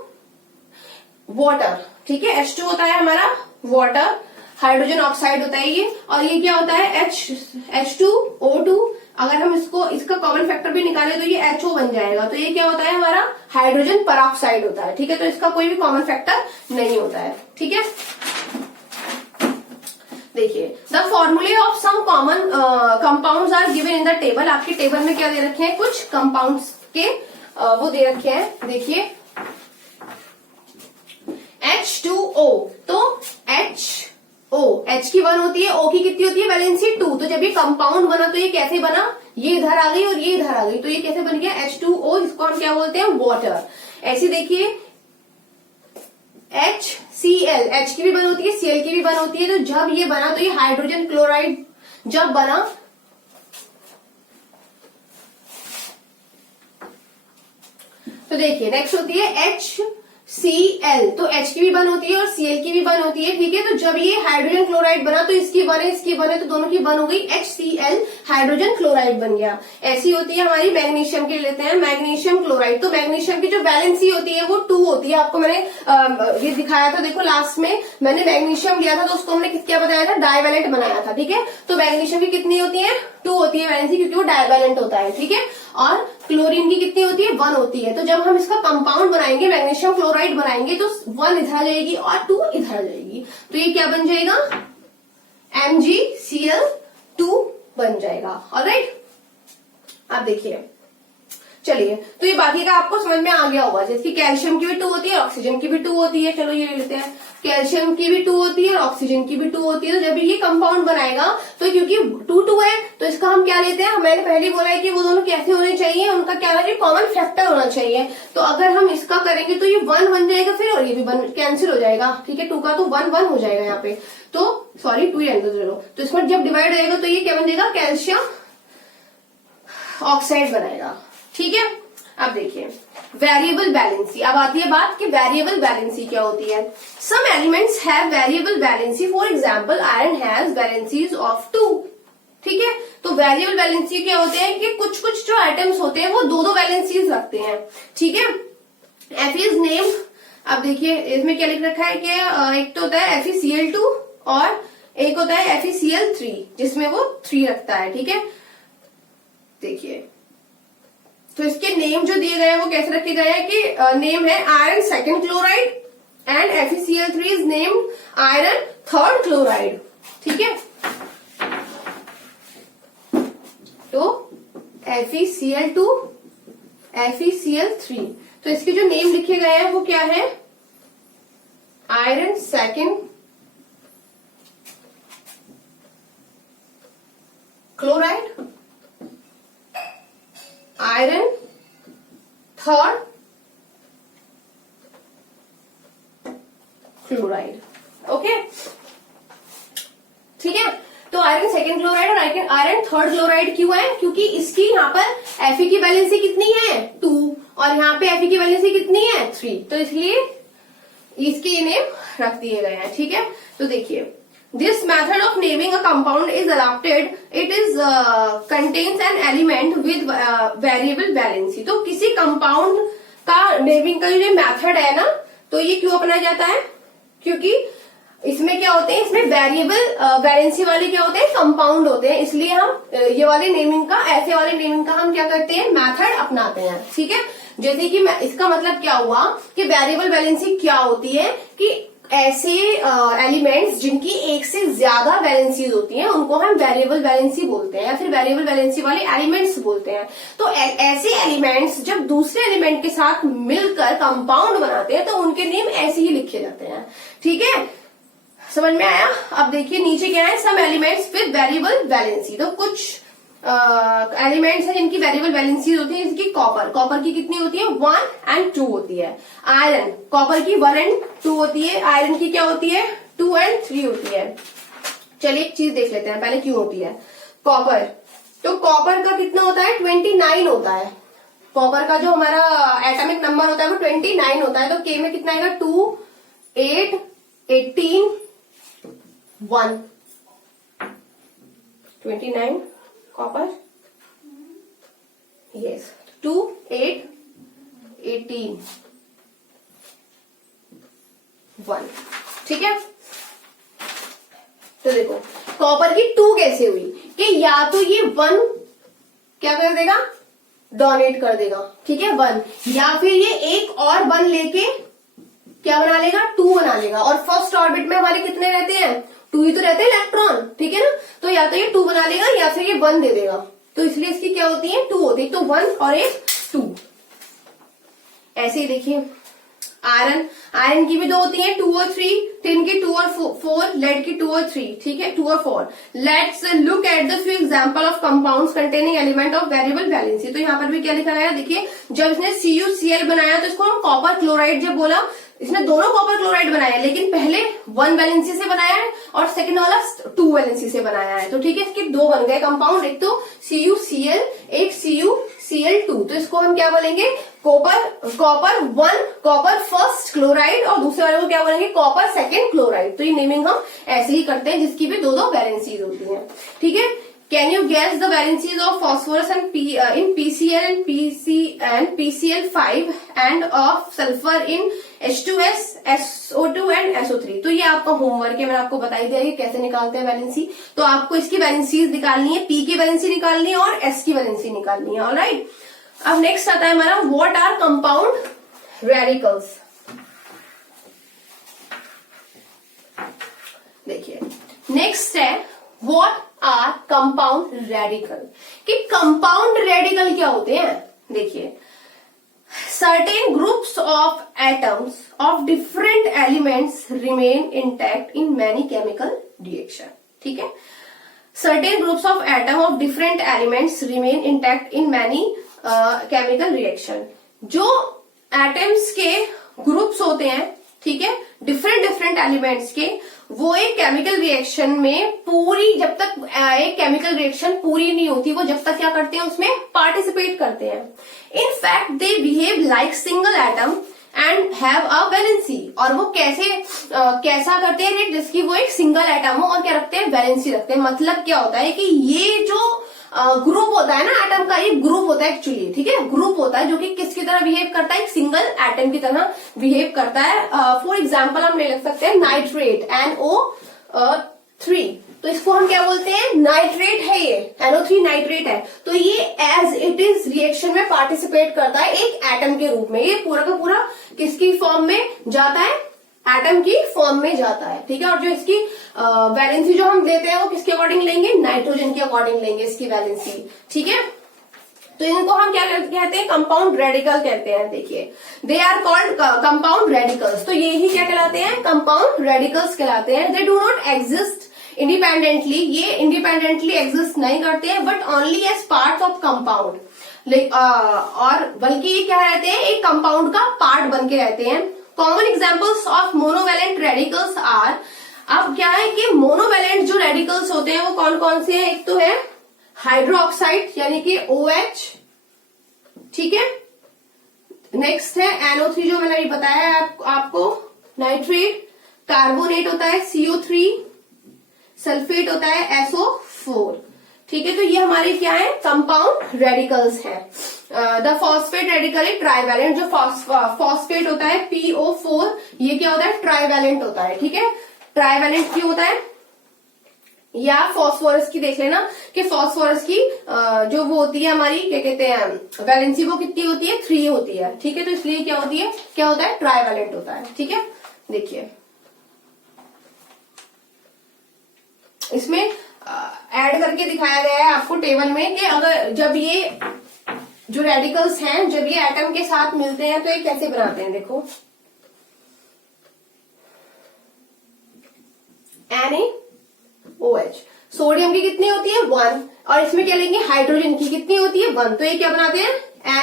वाटर। ठीक है, H2 होता है हमारा वाटर, हाइड्रोजन ऑक्साइड होता है ये, और ये क्या होता है H2O2। अगर हम इसका कॉमन फैक्टर भी निकाले तो ये HO बन जाएगा, तो ये क्या होता है हमारा, हाइड्रोजन परऑक्साइड होता है। ठीक है, तो इसका कोई भी कॉमन फैक्टर नहीं होता है। ठीक है, देखिए, the formulae of some common compounds are given in the table. आपके टेबल में क्या दे रखे हैं, कुछ कंपाउंड्स के वो दे रखे हैं। देखिए, H2O, तो H की 1 होती है, O की कितनी होती है, वैलेंसी 2। तो जब ये कंपाउंड बना तो ये कैसे बना, ये इधर आ गई और ये इधर आ गई, तो ये कैसे बन गया H2O, जिसको हम क्या बोलते हैं, वाटर। ऐसे देखिए HCl, H की भी 1 होती है, Cl की भी 1 होती है, तो जब ये बना तो ये हाइड्रोजन क्लोराइड जब बना, तो देखिए नेक्स्ट होती है HCl, तो H की भी 1 होती है और Cl की भी 1 होती है। ठीक है, तो जब ये हाइड्रोजन क्लोराइड बना तो इसकी 1 है, इसकी 1 है, तो दोनों की 1 हो गई, HCl हाइड्रोजन क्लोराइड बन गया। ऐसी होती है हमारी मैग्नीशियम की, लेते हैं मैग्नीशियम क्लोराइड। तो मैग्नीशियम की जो वैलेंसी होती है वो 2 होती है। आपको मैंने ये दिखाया था, देखो लास्ट में मैंने मैग्नीशियम लिया था तो उसको हमने क्या बताया था, डाइवैलेंट बनाया था। ठीक है, तो मैग्नीशियम की कितनी होती है, 2 होती है वैलेंसी, क्योंकि वो डाइवैलेंट होता है। ठीक है, और क्लोरीन की कितनी होती है, 1 होती है। तो जब हम इसका कंपाउंड बनाएंगे, मैग्नीशियम क्लोराइड बनाएंगे, तो 1 इधर आ जाएगी और 2 इधर आ जाएगी, तो ये क्या बन जाएगा, MgCl2 बन जाएगा। ऑलराइट, अब देखिए, चलिए, तो ये बाकी का आपको समझ में आ गया होगा। जैसे कैल्शियम की भी 2 होती है, ऑक्सीजन की भी 2 होती है। चलो ये ले लेते हैं, कैल्शियम की भी 2 होती है और ऑक्सीजन की भी 2 होती है। तो जब ये कंपाउंड बनाएगा तो क्योंकि 2 है तो इसका हम क्या लेते हैं, मैंने पहले बोला है कि वो दोनों कैसे होने चाहिए, उनका क्या है, कॉमन फैक्टर होना चाहिए। तो अगर हम इसका करेंगे तो ये 1 बन जाएगा फिर, और ये भी 1 कैंसिल हो जाएगा। ठीक है, 2 का तो 1 हो जाएगा यहाँ पे, तो सॉरी 2 ही रहने दो। चलो, तो इसमें जब डिवाइड हो जाएगा तो ये क्या बन जाएगा, कैल्शियम ऑक्साइड बनाएगा। ठीक है, अब देखिए वेरिएबल बैलेंसी। अब आती है बात कि वेरिएबल बैलेंसी क्या होती है। Some elements have variable valency, for example iron has valencies of 2। ठीक है, तो वेरिएबल बैलेंसी क्या होते हैं कि कुछ कुछ जो आइटम्स होते हैं वो 2 वैलेंसीज रखते हैं। ठीक है, F इज नेम। अब देखिए इसमें क्या लिख रखा है कि एक तो होता है FeCl2 और एक होता है FeCl3, जिसमें वो 3 रखता है। ठीक है, देखिए तो इसके नेम जो दिए गए हैं वो कैसे रखे गए हैं कि नेम है iron second chloride and FeCl3 is named iron third chloride. ठीक है, तो FeCl2 FeCl3, तो इसके जो नेम लिखे गए हैं वो क्या है, iron second chloride, iron third chloride. Okay, ठीक है। तो आयरन सेकेंड क्लोराइड और आयरन थर्ड क्लोराइड क्यों है? क्योंकि इसकी यहाँ पर Fe की वैलेंसी कितनी है 2 और यहाँ पे Fe की वैलेंसी कितनी है 3, तो इसलिए इसके ये नेम रख दिए गए हैं। ठीक है, तो देखिए this method of naming a compound is adopted, it is contains an element with variable valency. तो किसी कंपाउंड का नेमिंग का जो मेथड है ना, तो ये क्यों अपनाया जाता है? क्योंकि इसमें क्या होते हैं, इसमें वेरिएबल वैलेंसी वाले क्या होते हैं, कंपाउंड होते हैं, इसलिए हम ये वाले नेमिंग का, ऐसे वाले नेमिंग का हम क्या करते हैं, मेथड अपनाते हैं। ठीक है, जैसे कि इसका मतलब क्या हुआ कि वेरिएबल वैलेंसी क्या होती है कि ऐसे एलिमेंट्स जिनकी एक से ज्यादा वैलेंसीज होती हैं उनको हम वेरिएबल वैलेंसी बोलते हैं या फिर वेरिएबल वैलेंसी वाले एलिमेंट्स बोलते हैं। तो ऐसे एलिमेंट्स जब दूसरे एलिमेंट के साथ मिलकर कंपाउंड बनाते हैं तो उनके नेम ऐसे ही लिखे जाते हैं। ठीक है, समझ में आया? अब देखिए नीचे क्या है, some elements with variable valency. तो कुछ एलिमेंट्स हैं जिनकी वेरिएबल वैलेंसी होती है, जैसे कॉपर की कितनी होती है 1 और 2 होती है। आयरन, कॉपर की 1 और 2 होती है, आयरन की क्या होती है 2 और 3 होती है। चलिए एक चीज देख लेते हैं पहले क्यों होती है कॉपर। तो कॉपर का कितना होता है 29 होता है। कॉपर का जो हमारा एटॉमिक नंबर होता है वो 29 होता है। तो के में कितना आएगा 2, 8, 18, 1, 29 कॉपर, यस 2, 8, 18, 1। ठीक है, तो देखो कॉपर की 2 कैसे हुई कि या तो ये 1 क्या कर देगा, डोनेट कर देगा, ठीक है 1, या फिर ये एक और 1 लेके क्या बना लेगा 2 बना लेगा। और फर्स्ट ऑर्बिट में हमारे कितने रहते हैं 2 ही तो रहते हैं इलेक्ट्रॉन, ठीक है ना। तो या तो ये 2 बना लेगा या फिर ये 1 दे देगा, तो इसलिए इसकी क्या होती है 2 होती है। तो 1 और एक 2। ऐसे ही देखिए आयरन की भी 2 होती है 2 और 3, टिन की 2 और 4, लेड की 2 और 3, ठीक है 2 और 4। Let's look at the few example of compounds containing element of variable valency. तो यहाँ पर भी क्या लिखा गया देखिए, जब इसने CuCl बनाया तो इसको हम कॉपर क्लोराइड जब बोला, इसने दोनों कॉपर क्लोराइड बनाया, लेकिन पहले 1 वैलेंसी से बनाया है और सेकंड वाला 2 वैलेंसी से बनाया है। तो ठीक है, इसके 2 बन गए कंपाउंड, एक तो CuCl, एक CuCl2। तो इसको हम क्या बोलेंगे कॉपर 1 कॉपर फर्स्ट क्लोराइड, और दूसरे वाले को क्या बोलेंगे कॉपर सेकेंड क्लोराइड। तो ये नेमिंग हम ऐसे ही करते हैं जिसकी भी 2 वैलेंसीज होती हैं। ठीक है, can you guess the valencies of phosphorus in PCl and PCl5 and of sulphur in H2S, SO2 and SO3। तो ये आपका होमवर्क है, मैंने आपको बताई दिया ये कैसे निकालते हैं वैलेंसी। तो आपको इसकी वैलेंसीज निकालनी है, P की वैलेंसी निकालनी है और S की वैलेंसी निकालनी है। ऑलराइट, अब नेक्स्ट आता है हमारा व्हाट आर कंपाउंड रेडिकल्स। देखिए नेक्स्ट है व्हाट आर कंपाउंड रेडिकल, कि कंपाउंड रेडिकल क्या होते हैं। देखिए certain groups of atoms of different elements remain intact in many chemical reaction। ठीक है, certain groups of atom of different elements remain intact in many chemical reaction। जो atoms के groups होते हैं, ठीक है, डिफरेंट एलिमेंट्स के, वो एक केमिकल रिएक्शन में पूरी, जब तक एक केमिकल रिएक्शन पूरी नहीं होती, वो जब तक क्या करते हैं उसमें पार्टिसिपेट करते हैं। In fact they behave like single atom and have a valency. और वो कैसा करते हैं जिसकी वो एक सिंगल एटम हो और क्या रखते हैं वैलेंसी रखते हैं। मतलब क्या होता है कि ये जो ग्रुप होता है ना एटम का, ये ग्रुप होता है एक्चुअली, ठीक है, ग्रुप होता है जो कि किसकी तरह बिहेव करता है, एक सिंगल एटम की तरह बिहेव करता है। फॉर एग्जांपल हम ले सकते हैं नाइट्रेट NO3। तो इसको हम क्या बोलते हैं नाइट्रेट है, ये NO3 नाइट्रेट है। तो ये एज इट इज रिएक्शन में पार्टिसिपेट करता है एक एटम के रूप में। ये पूरा का पूरा किसकी फॉर्म में जाता है, एटम की फॉर्म में जाता है, ठीक है। और जो इसकी वैलेंसी जो हम देते हैं वो किसके अकॉर्डिंग लेंगे, नाइट्रोजन के अकॉर्डिंग लेंगे इसकी वैलेंसी, ठीक है। तो इनको हम क्या कहते हैं, कंपाउंड रेडिकल कहते हैं। देखिए, they are called compound radicals. तो ये ही क्या कहलाते हैं, कंपाउंड रेडिकल्स कहलाते हैं। They do not exist independently, ये इंडिपेंडेंटली एग्जिस्ट नहीं करते हैं, but only as part of compound. और बल्कि ये क्या रहते हैं, एक कंपाउंड का पार्ट बन के रहते हैं। Common examples of monovalent radicals are, अब क्या है कि मोनोवैलेंट जो रेडिकल्स होते हैं वो कौन कौन से हैं, एक तो है हाइड्रोक्साइड यानी कि OH, ठीक है। नेक्स्ट है NO3 जो मैंने अभी बताया है आपको, नाइट्रेट, कार्बोनेट होता है CO3, सल्फेट होता है SO4, ठीक है। तो ये हमारे क्या है, कंपाउंड रेडिकल्स हैं। द फॉस्फेट रेडिकल है ट्राइवैलेंट, जो फॉस्फेट होता है PO4, ये क्या होता है, ट्राइवैलेंट होता है, ठीक है। ट्राइवैलेंट क्यों होता है, या फॉस्फोरस की देख लेना कि फॉस्फोरस की जो वो होती है हमारी, क्या कहते हैं, वैलेंसी वो कितनी होती है, 3 होती है, ठीक है। तो इसलिए क्या होती है, क्या होता है, ट्राइवैलेंट होता है, ठीक है। देखिए इसमें ऐड करके दिखाया गया है आपको टेबल में कि अगर जब ये जो रेडिकल्स हैं जब ये एटम के साथ मिलते हैं तो ये कैसे बनाते हैं। देखो, NaOH, सोडियम की कितनी होती है, 1, और इसमें क्या लेंगे, हाइड्रोजन की कितनी होती है, 1, तो ये क्या बनाते हैं,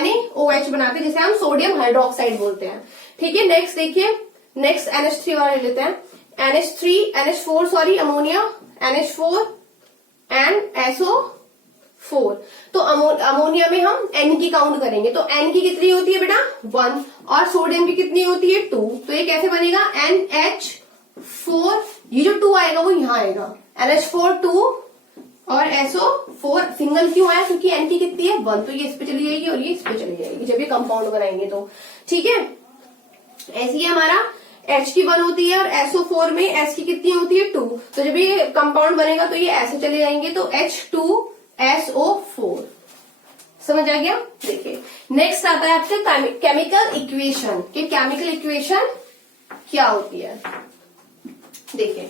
NaOH बनाते हैं, जिसे हम सोडियम हाइड्रोक्साइड बोलते हैं, ठीक है। नेक्स्ट देखिए, नेक्स्ट NH3 वाला ले लेते हैं, NH4 sorry, ammonia, NH4 and SO4। तो अमोनिया में हम N की काउंट करेंगे, तो N की कितनी होती है बेटा, 1, और सोडियम की कितनी होती है, 2, तो ये कैसे बनेगा, NH4, ये जो 2 आएगा वो यहां आएगा, NH4 2 और SO4 सिंगल क्यों आया, क्योंकि N की कितनी है, 1, तो ये इस पे चली जाएगी और ये इस पे चली जाएगी जब ये कंपाउंड बनाएंगे तो, ठीक है। ऐसे ही हमारा H की 1 होती है और SO4 में S की कितनी होती है, 2, तो जब ये कंपाउंड बनेगा तो ये ऐसे चले जाएंगे, तो H2SO4, समझ आ गया। देखिए नेक्स्ट आता है आपके केमिकल इक्वेशन, कि केमिकल इक्वेशन क्या होती है। देखिए,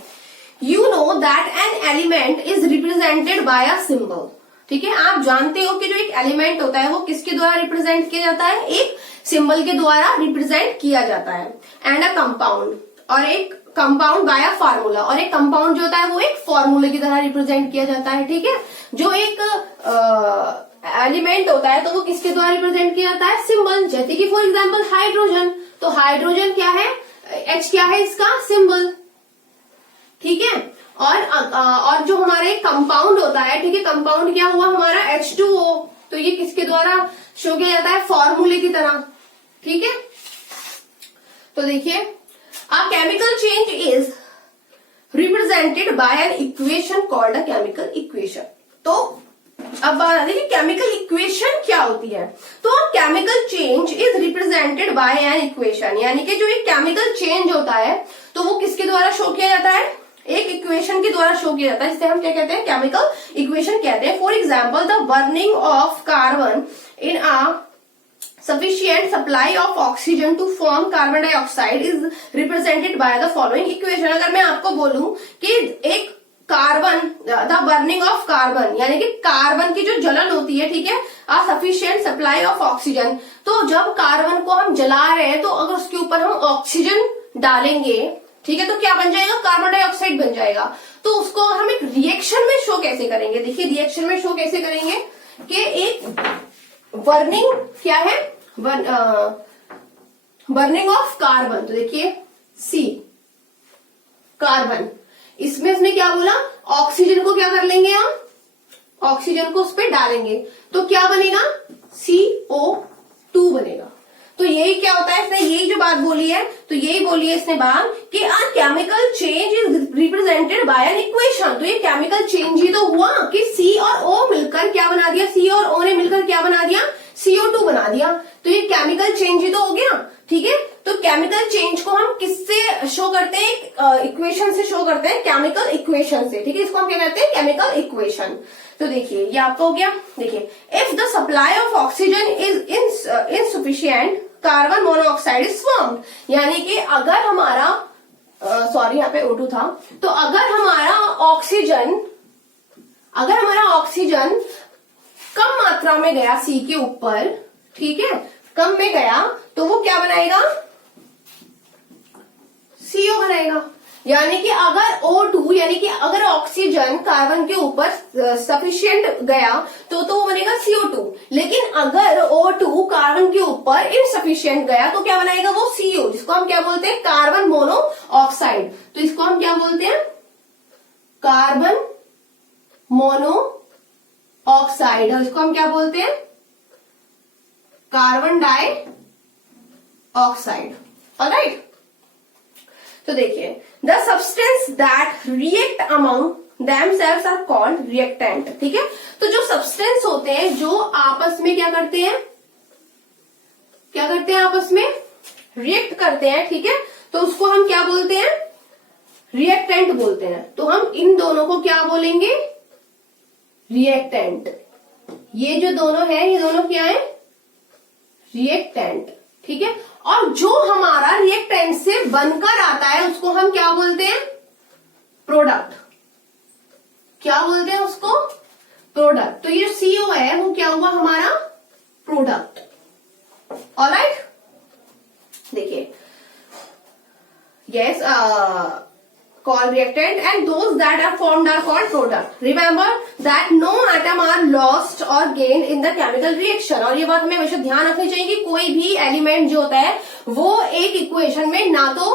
you know that an element is represented by a symbol, ठीक है। आप जानते हो कि जो एक एलिमेंट होता है वो किसके द्वारा रिप्रेजेंट किया जाता है, एक सिंबल के द्वारा रिप्रेजेंट किया जाता है। एंड अ कंपाउंड, और एक कंपाउंड बाय अ फार्मूला, और एक कंपाउंड जो होता है वो एक फॉर्मूले की तरह रिप्रेजेंट किया जाता है, ठीक है। जो एक एलिमेंट होता है तो वो किसके द्वारा रिप्रेजेंट किया जाता है, सिंबल, जैसे कि फॉर एग्जाम्पल हाइड्रोजन, तो हाइड्रोजन क्या है, H क्या है इसका, सिंबल, ठीक है। और जो हमारे कंपाउंड होता है, ठीक है, कंपाउंड क्या हुआ हमारा, H2O, तो ये किसके द्वारा शो किया जाता है, फॉर्मूले की तरह, ठीक है। तो देखिए, a chemical change is represented by an equation called a chemical equation. तो अब बात आती है कि केमिकल इक्वेशन क्या होती है। तो chemical change is represented by an equation, यानी कि जो एक केमिकल चेंज होता है तो वो किसके द्वारा शो किया जाता है, एक इक्वेशन के द्वारा शो किया जाता है, जिसे हम क्या कहते हैं, केमिकल इक्वेशन कहते हैं। For example, the burning of carbon in a sufficient supply of oxygen to form carbon dioxide is represented by the following equation। अगर मैं आपको बोलूं कि एक carbon, the burning of carbon, यानी कि कार्बन की जो जलन होती है, ठीक है, अ सफिशिएंट सप्लाई ऑफ ऑक्सीजन, तो जब कार्बन को हम जला रहे हैं तो अगर उसके ऊपर हम ऑक्सीजन डालेंगे, ठीक है, तो क्या बन जाएगा, कार्बन डाइऑक्साइड बन जाएगा। तो उसको हम एक रिएक्शन में शो कैसे करेंगे, देखिए रिएक्शन में शो कैसे करेंगे कि एक बर्निंग क्या है, बर्निंग ऑफ कार्बन, तो देखिए C कार्बन, इसमें उसने क्या बोला, ऑक्सीजन को क्या कर लेंगे हम, ऑक्सीजन को उस पर डालेंगे, तो क्या बनेगा, CO2 बनेगा। तो यही क्या होता है, इसने यही जो बात बोली है, तो यही बोली है इसने बात कि a chemical change is represented by an equation. तो ये केमिकल चेंज ही तो हुआ कि C और O मिलकर क्या बना दिया, C और O ने मिलकर क्या बना दिया, CO2 बना दिया। तो ये केमिकल चेंज ही तो हो गया, ठीक है। तो केमिकल चेंज को हम किससे शो करते हैं, इक्वेशन से शो करते हैं, केमिकल इक्वेशन से, ठीक है। इसको हम क्या कहते हैं, केमिकल इक्वेशन। तो देखिए ये आपका हो गया। देखिए, if the supply of oxygen is insufficient carbon monoxide is formed, यानी कि अगर हमारा सॉरी यहाँ पे O2 था, तो अगर हमारा ऑक्सीजन कम मात्रा में गया सी के ऊपर, ठीक है, कम में गया तो वो क्या बनाएगा, CO बनाएगा। यानी कि अगर O2 यानी कि अगर ऑक्सीजन कार्बन के ऊपर सफिशिएंट गया तो वो बनेगा CO2, लेकिन अगर O2 कार्बन के ऊपर इनसफिशिएंट गया तो क्या बनाएगा वो CO, जिसको हम क्या बोलते हैं, कार्बन मोनो ऑक्साइड। तो इसको हम क्या बोलते हैं, कार्बन मोनो ऑक्साइड, और इसको हम क्या बोलते हैं, कार्बन डाई ऑक्साइड। ऑलराइट, तो देखिए, the substance that react among themselves are called reactant. ठीक है, तो जो सब्सटेंस होते हैं जो आपस में क्या करते हैं, आपस में रिएक्ट करते हैं, ठीक है, तो उसको हम क्या बोलते हैं, रिएक्टेंट बोलते हैं। तो हम इन दोनों को क्या बोलेंगे, रिएक्टेंट। ये जो दोनों है, ये दोनों क्या है, रिएक्टेंट। ठीक है, और जो हमारा रिएक्टेंट से बनकर आता है उसको हम क्या बोलते हैं, प्रोडक्ट। क्या बोलते हैं उसको, प्रोडक्ट। तो ये CO है वो क्या हुआ, हमारा प्रोडक्ट। ऑलराइट, देखिए, yes, called reactant and those that are formed are called product. Remember that no atom are lost or gained in the chemical reaction. और ये बात हमें हमेशा ध्यान रखनी चाहिए कि कोई भी एलिमेंट जो होता है वो एक इक्वेशन में ना तो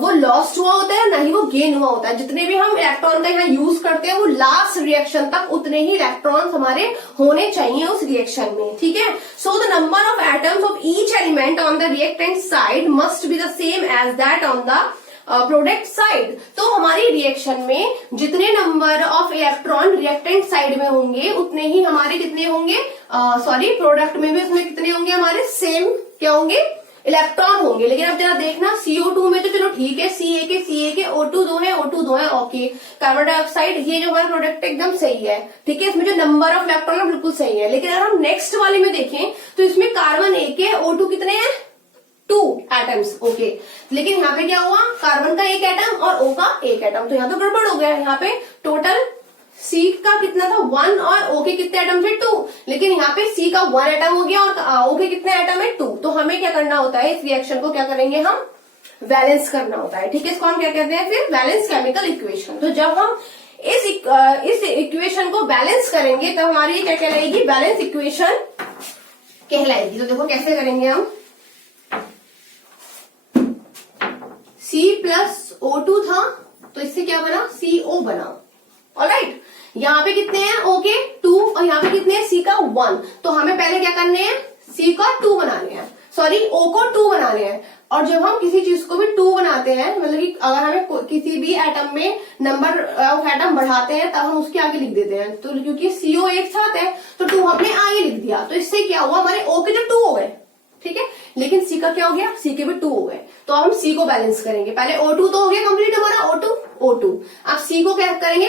वो लॉस्ट हुआ होता है ना ही वो गेन हुआ होता है। जितने भी हम इलेक्ट्रॉन का यहाँ यूज करते हैं वो लास्ट रिएक्शन तक उतने ही इलेक्ट्रॉन हमारे होने चाहिए उस रिएक्शन में। ठीक है, so the number of atoms of each element on the reactant side must be the same as that on the product side. तो हमारी रिएक्शन में जितने number of electron reactant side में होंगे उतने ही हमारे कितने होंगे, प्रोडक्ट में भी उसमें कितने होंगे, हमारे सेम क्या होंगे, इलेक्ट्रॉन होंगे। लेकिन अब जरा देखना, CO2 में तो चलो ठीक है, CA के O2 दो है, ओके। कार्बन डाइऑक्साइड ये जो हमारा प्रोडक्ट एकदम सही है, ठीक है, इसमें जो नंबर ऑफ इलेक्ट्रॉन है बिल्कुल सही है। लेकिन अगर हम नेक्स्ट वाले में देखें तो इसमें कार्बन 1 है, O2 कितने हैं, 2 एटम्स, ओके। लेकिन यहाँ पे क्या हुआ, कार्बन का 1 एटम और O का 1 एटम, तो यहाँ तो गड़बड़ हो गया। यहाँ पे टोटल C का कितना था, 1, और O के कितने एटम थे, 2। लेकिन यहाँ पे C का 1 एटम हो गया और O के कितने एटम है, 2। तो हमें क्या करना होता है, इस रिएक्शन को क्या करेंगे हम, बैलेंस करना होता है। ठीक है, इसको हम क्या कहते हैं फिर, बैलेंस केमिकल इक्वेशन। तो जब हम इस इक्वेशन को बैलेंस करेंगे तब हमारी क्या कहलाएगी, बैलेंस इक्वेशन कहलाएगी। तो देखो कैसे करेंगे हम, C प्लस O2 था तो इससे क्या बना, CO बना। ऑलराइट, यहाँ पे कितने हैं, O के 2 और यहाँ पे कितने हैं, C का 1। तो हमें पहले क्या करने हैं, C का 2 बनाने हैं, O को 2 बनाने हैं। और जब हम किसी चीज को भी 2 बनाते हैं, मतलब कि अगर हमें किसी भी एटम में नंबर ऑफ एटम बढ़ाते हैं तब हम उसके आगे लिख देते हैं। तो क्योंकि CO एक साथ है तो 2 हमने आगे लिख दिया, तो इससे क्या हुआ, हमारे O के जो 2 हो गए, ठीक है, लेकिन C का क्या हो गया, C के भी 2 हो गए। तो हम C को बैलेंस करेंगे। पहले O2 तो हो गया कंप्लीट हमारा, O2। अब C को क्या करेंगे,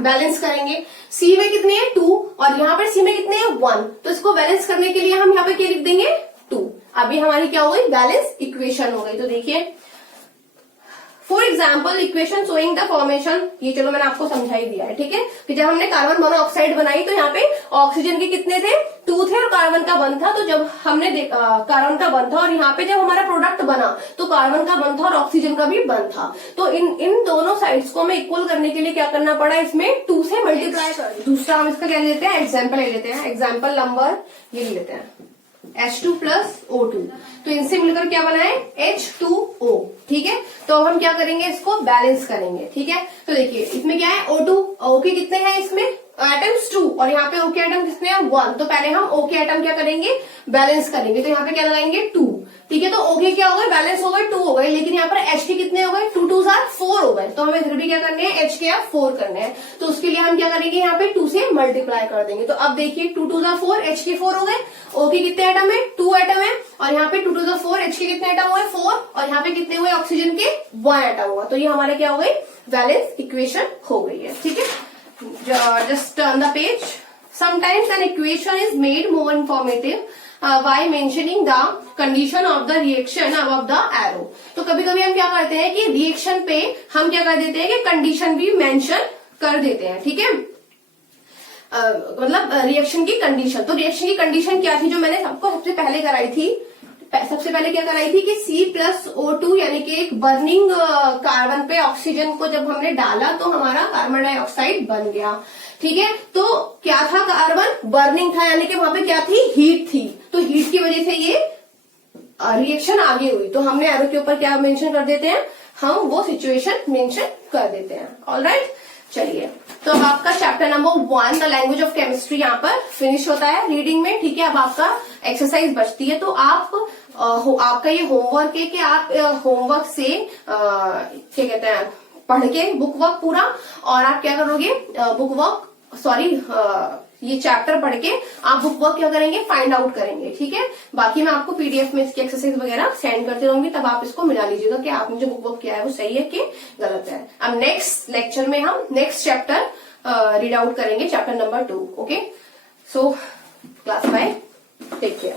बैलेंस करेंगे। C में कितने हैं, 2, और यहाँ पर C में कितने हैं, 1। तो इसको बैलेंस करने के लिए हम यहाँ पे क्या लिख देंगे, 2। अभी हमारी क्या हो गई, बैलेंस इक्वेशन हो गई। तो देखिए, for example equation showing the formation, ये चलो मैंने आपको समझा ही दिया है। ठीक है, कि जब हमने कार्बन मोनोऑक्साइड बनाई तो यहाँ पे ऑक्सीजन के कितने थे, 2 थे और कार्बन का 1 था। तो जब हमने कार्बन का 1 था और यहाँ पे जब हमारा प्रोडक्ट बना तो कार्बन का 1 था और ऑक्सीजन का भी 1 था। तो इन दोनों साइड्स को हमें इक्वल करने के लिए क्या करना पड़ा, इसमें 2 से मल्टीप्लाई कर। दूसरा हम इसका क्या लेते हैं, एग्जाम्पल ले लेते हैं। एग्जाम्पल नंबर ये ले लेते हैं, H2 प्लस O2। तो इनसे मिलकर क्या बना है, H2O। ठीक है, तो अब हम क्या करेंगे, इसको बैलेंस करेंगे। ठीक है, तो देखिए इसमें क्या है, O2, O के कितने हैं इसमें एटम्स, 2, और यहाँ पे O के एटम कितने हैं, 1। तो पहले हम O के एटम क्या करेंगे, बैलेंस करेंगे। तो यहाँ पे क्या लगाएंगे, 2। ठीक है, तो O के क्या हो गए, बैलेंस हो गए, 2 हो गए। लेकिन यहाँ पर H के कितने हो गए, 2 2 4 हो गए। तो हमें इधर भी क्या करने हैं, H के आप 4 करने हैं। तो उसके लिए हम क्या करेंगे, यहाँ पे 2 से मल्टीप्लाई कर देंगे। तो अब देखिए 2 2 4, H के 4 हो गए। O के कितने एटम है, 2 एटम है, और यहाँ पे 2 2 4, H के कितने एटम हुए, 4, और यहाँ पे कितने हुए, ऑक्सीजन के 1 एटम हुआ। तो ये हमारे क्या हो गई, बैलेंस इक्वेशन हो गई है। ठीक है, just turn the page. Sometimes an equation is made more informative by mentioning the condition of the reaction above the arrow. तो कभी कभी हम क्या करते हैं कि रिएक्शन पे हम क्या कर देते हैं कि कंडीशन भी मेंशन कर देते हैं। ठीक है, मतलब रिएक्शन की कंडीशन। तो रिएक्शन की कंडीशन क्या थी जो मैंने सबको सबसे पहले कराई थी? सबसे पहले क्या कराई थी कि C+O2 यानी कि एक बर्निंग कार्बन पे ऑक्सीजन को जब हमने डाला तो हमारा कार्बन डाइऑक्साइड बन गया। ठीक है, तो क्या था? कार्बन बर्निंग था, यानी कि वहां पे क्या थी? हीट थी। तो हीट की वजह से ये रिएक्शन आगे हुई। तो हमने एरो के ऊपर क्या मेंशन कर देते हैं? हम वो सिचुएशन मेंशन कर देते हैं। ऑलराइट, चलिए, तो अब आपका chapter number 1 the language of chemistry यहाँ पर फिनिश होता है रीडिंग में। ठीक है, अब आपका एक्सरसाइज बचती है। तो आपका ये होमवर्क है कि आप होमवर्क से क्या कहते हैं, पढ़ के बुक वर्क पूरा, और आप क्या करोगे? ये चैप्टर पढ़ के आप बुक वर्क क्या करेंगे? फाइंड आउट करेंगे। ठीक है, बाकी मैं आपको पीडीएफ में इसकी एक्सरसाइज वगैरह सेंड करती रहूंगी, तब आप इसको मिला लीजिएगा कि आपने जो बुक वर्क किया है वो सही है कि गलत है। अब नेक्स्ट लेक्चर में हम नेक्स्ट चैप्टर रीड आउट करेंगे, chapter number 2। Okay, so class 5, take care.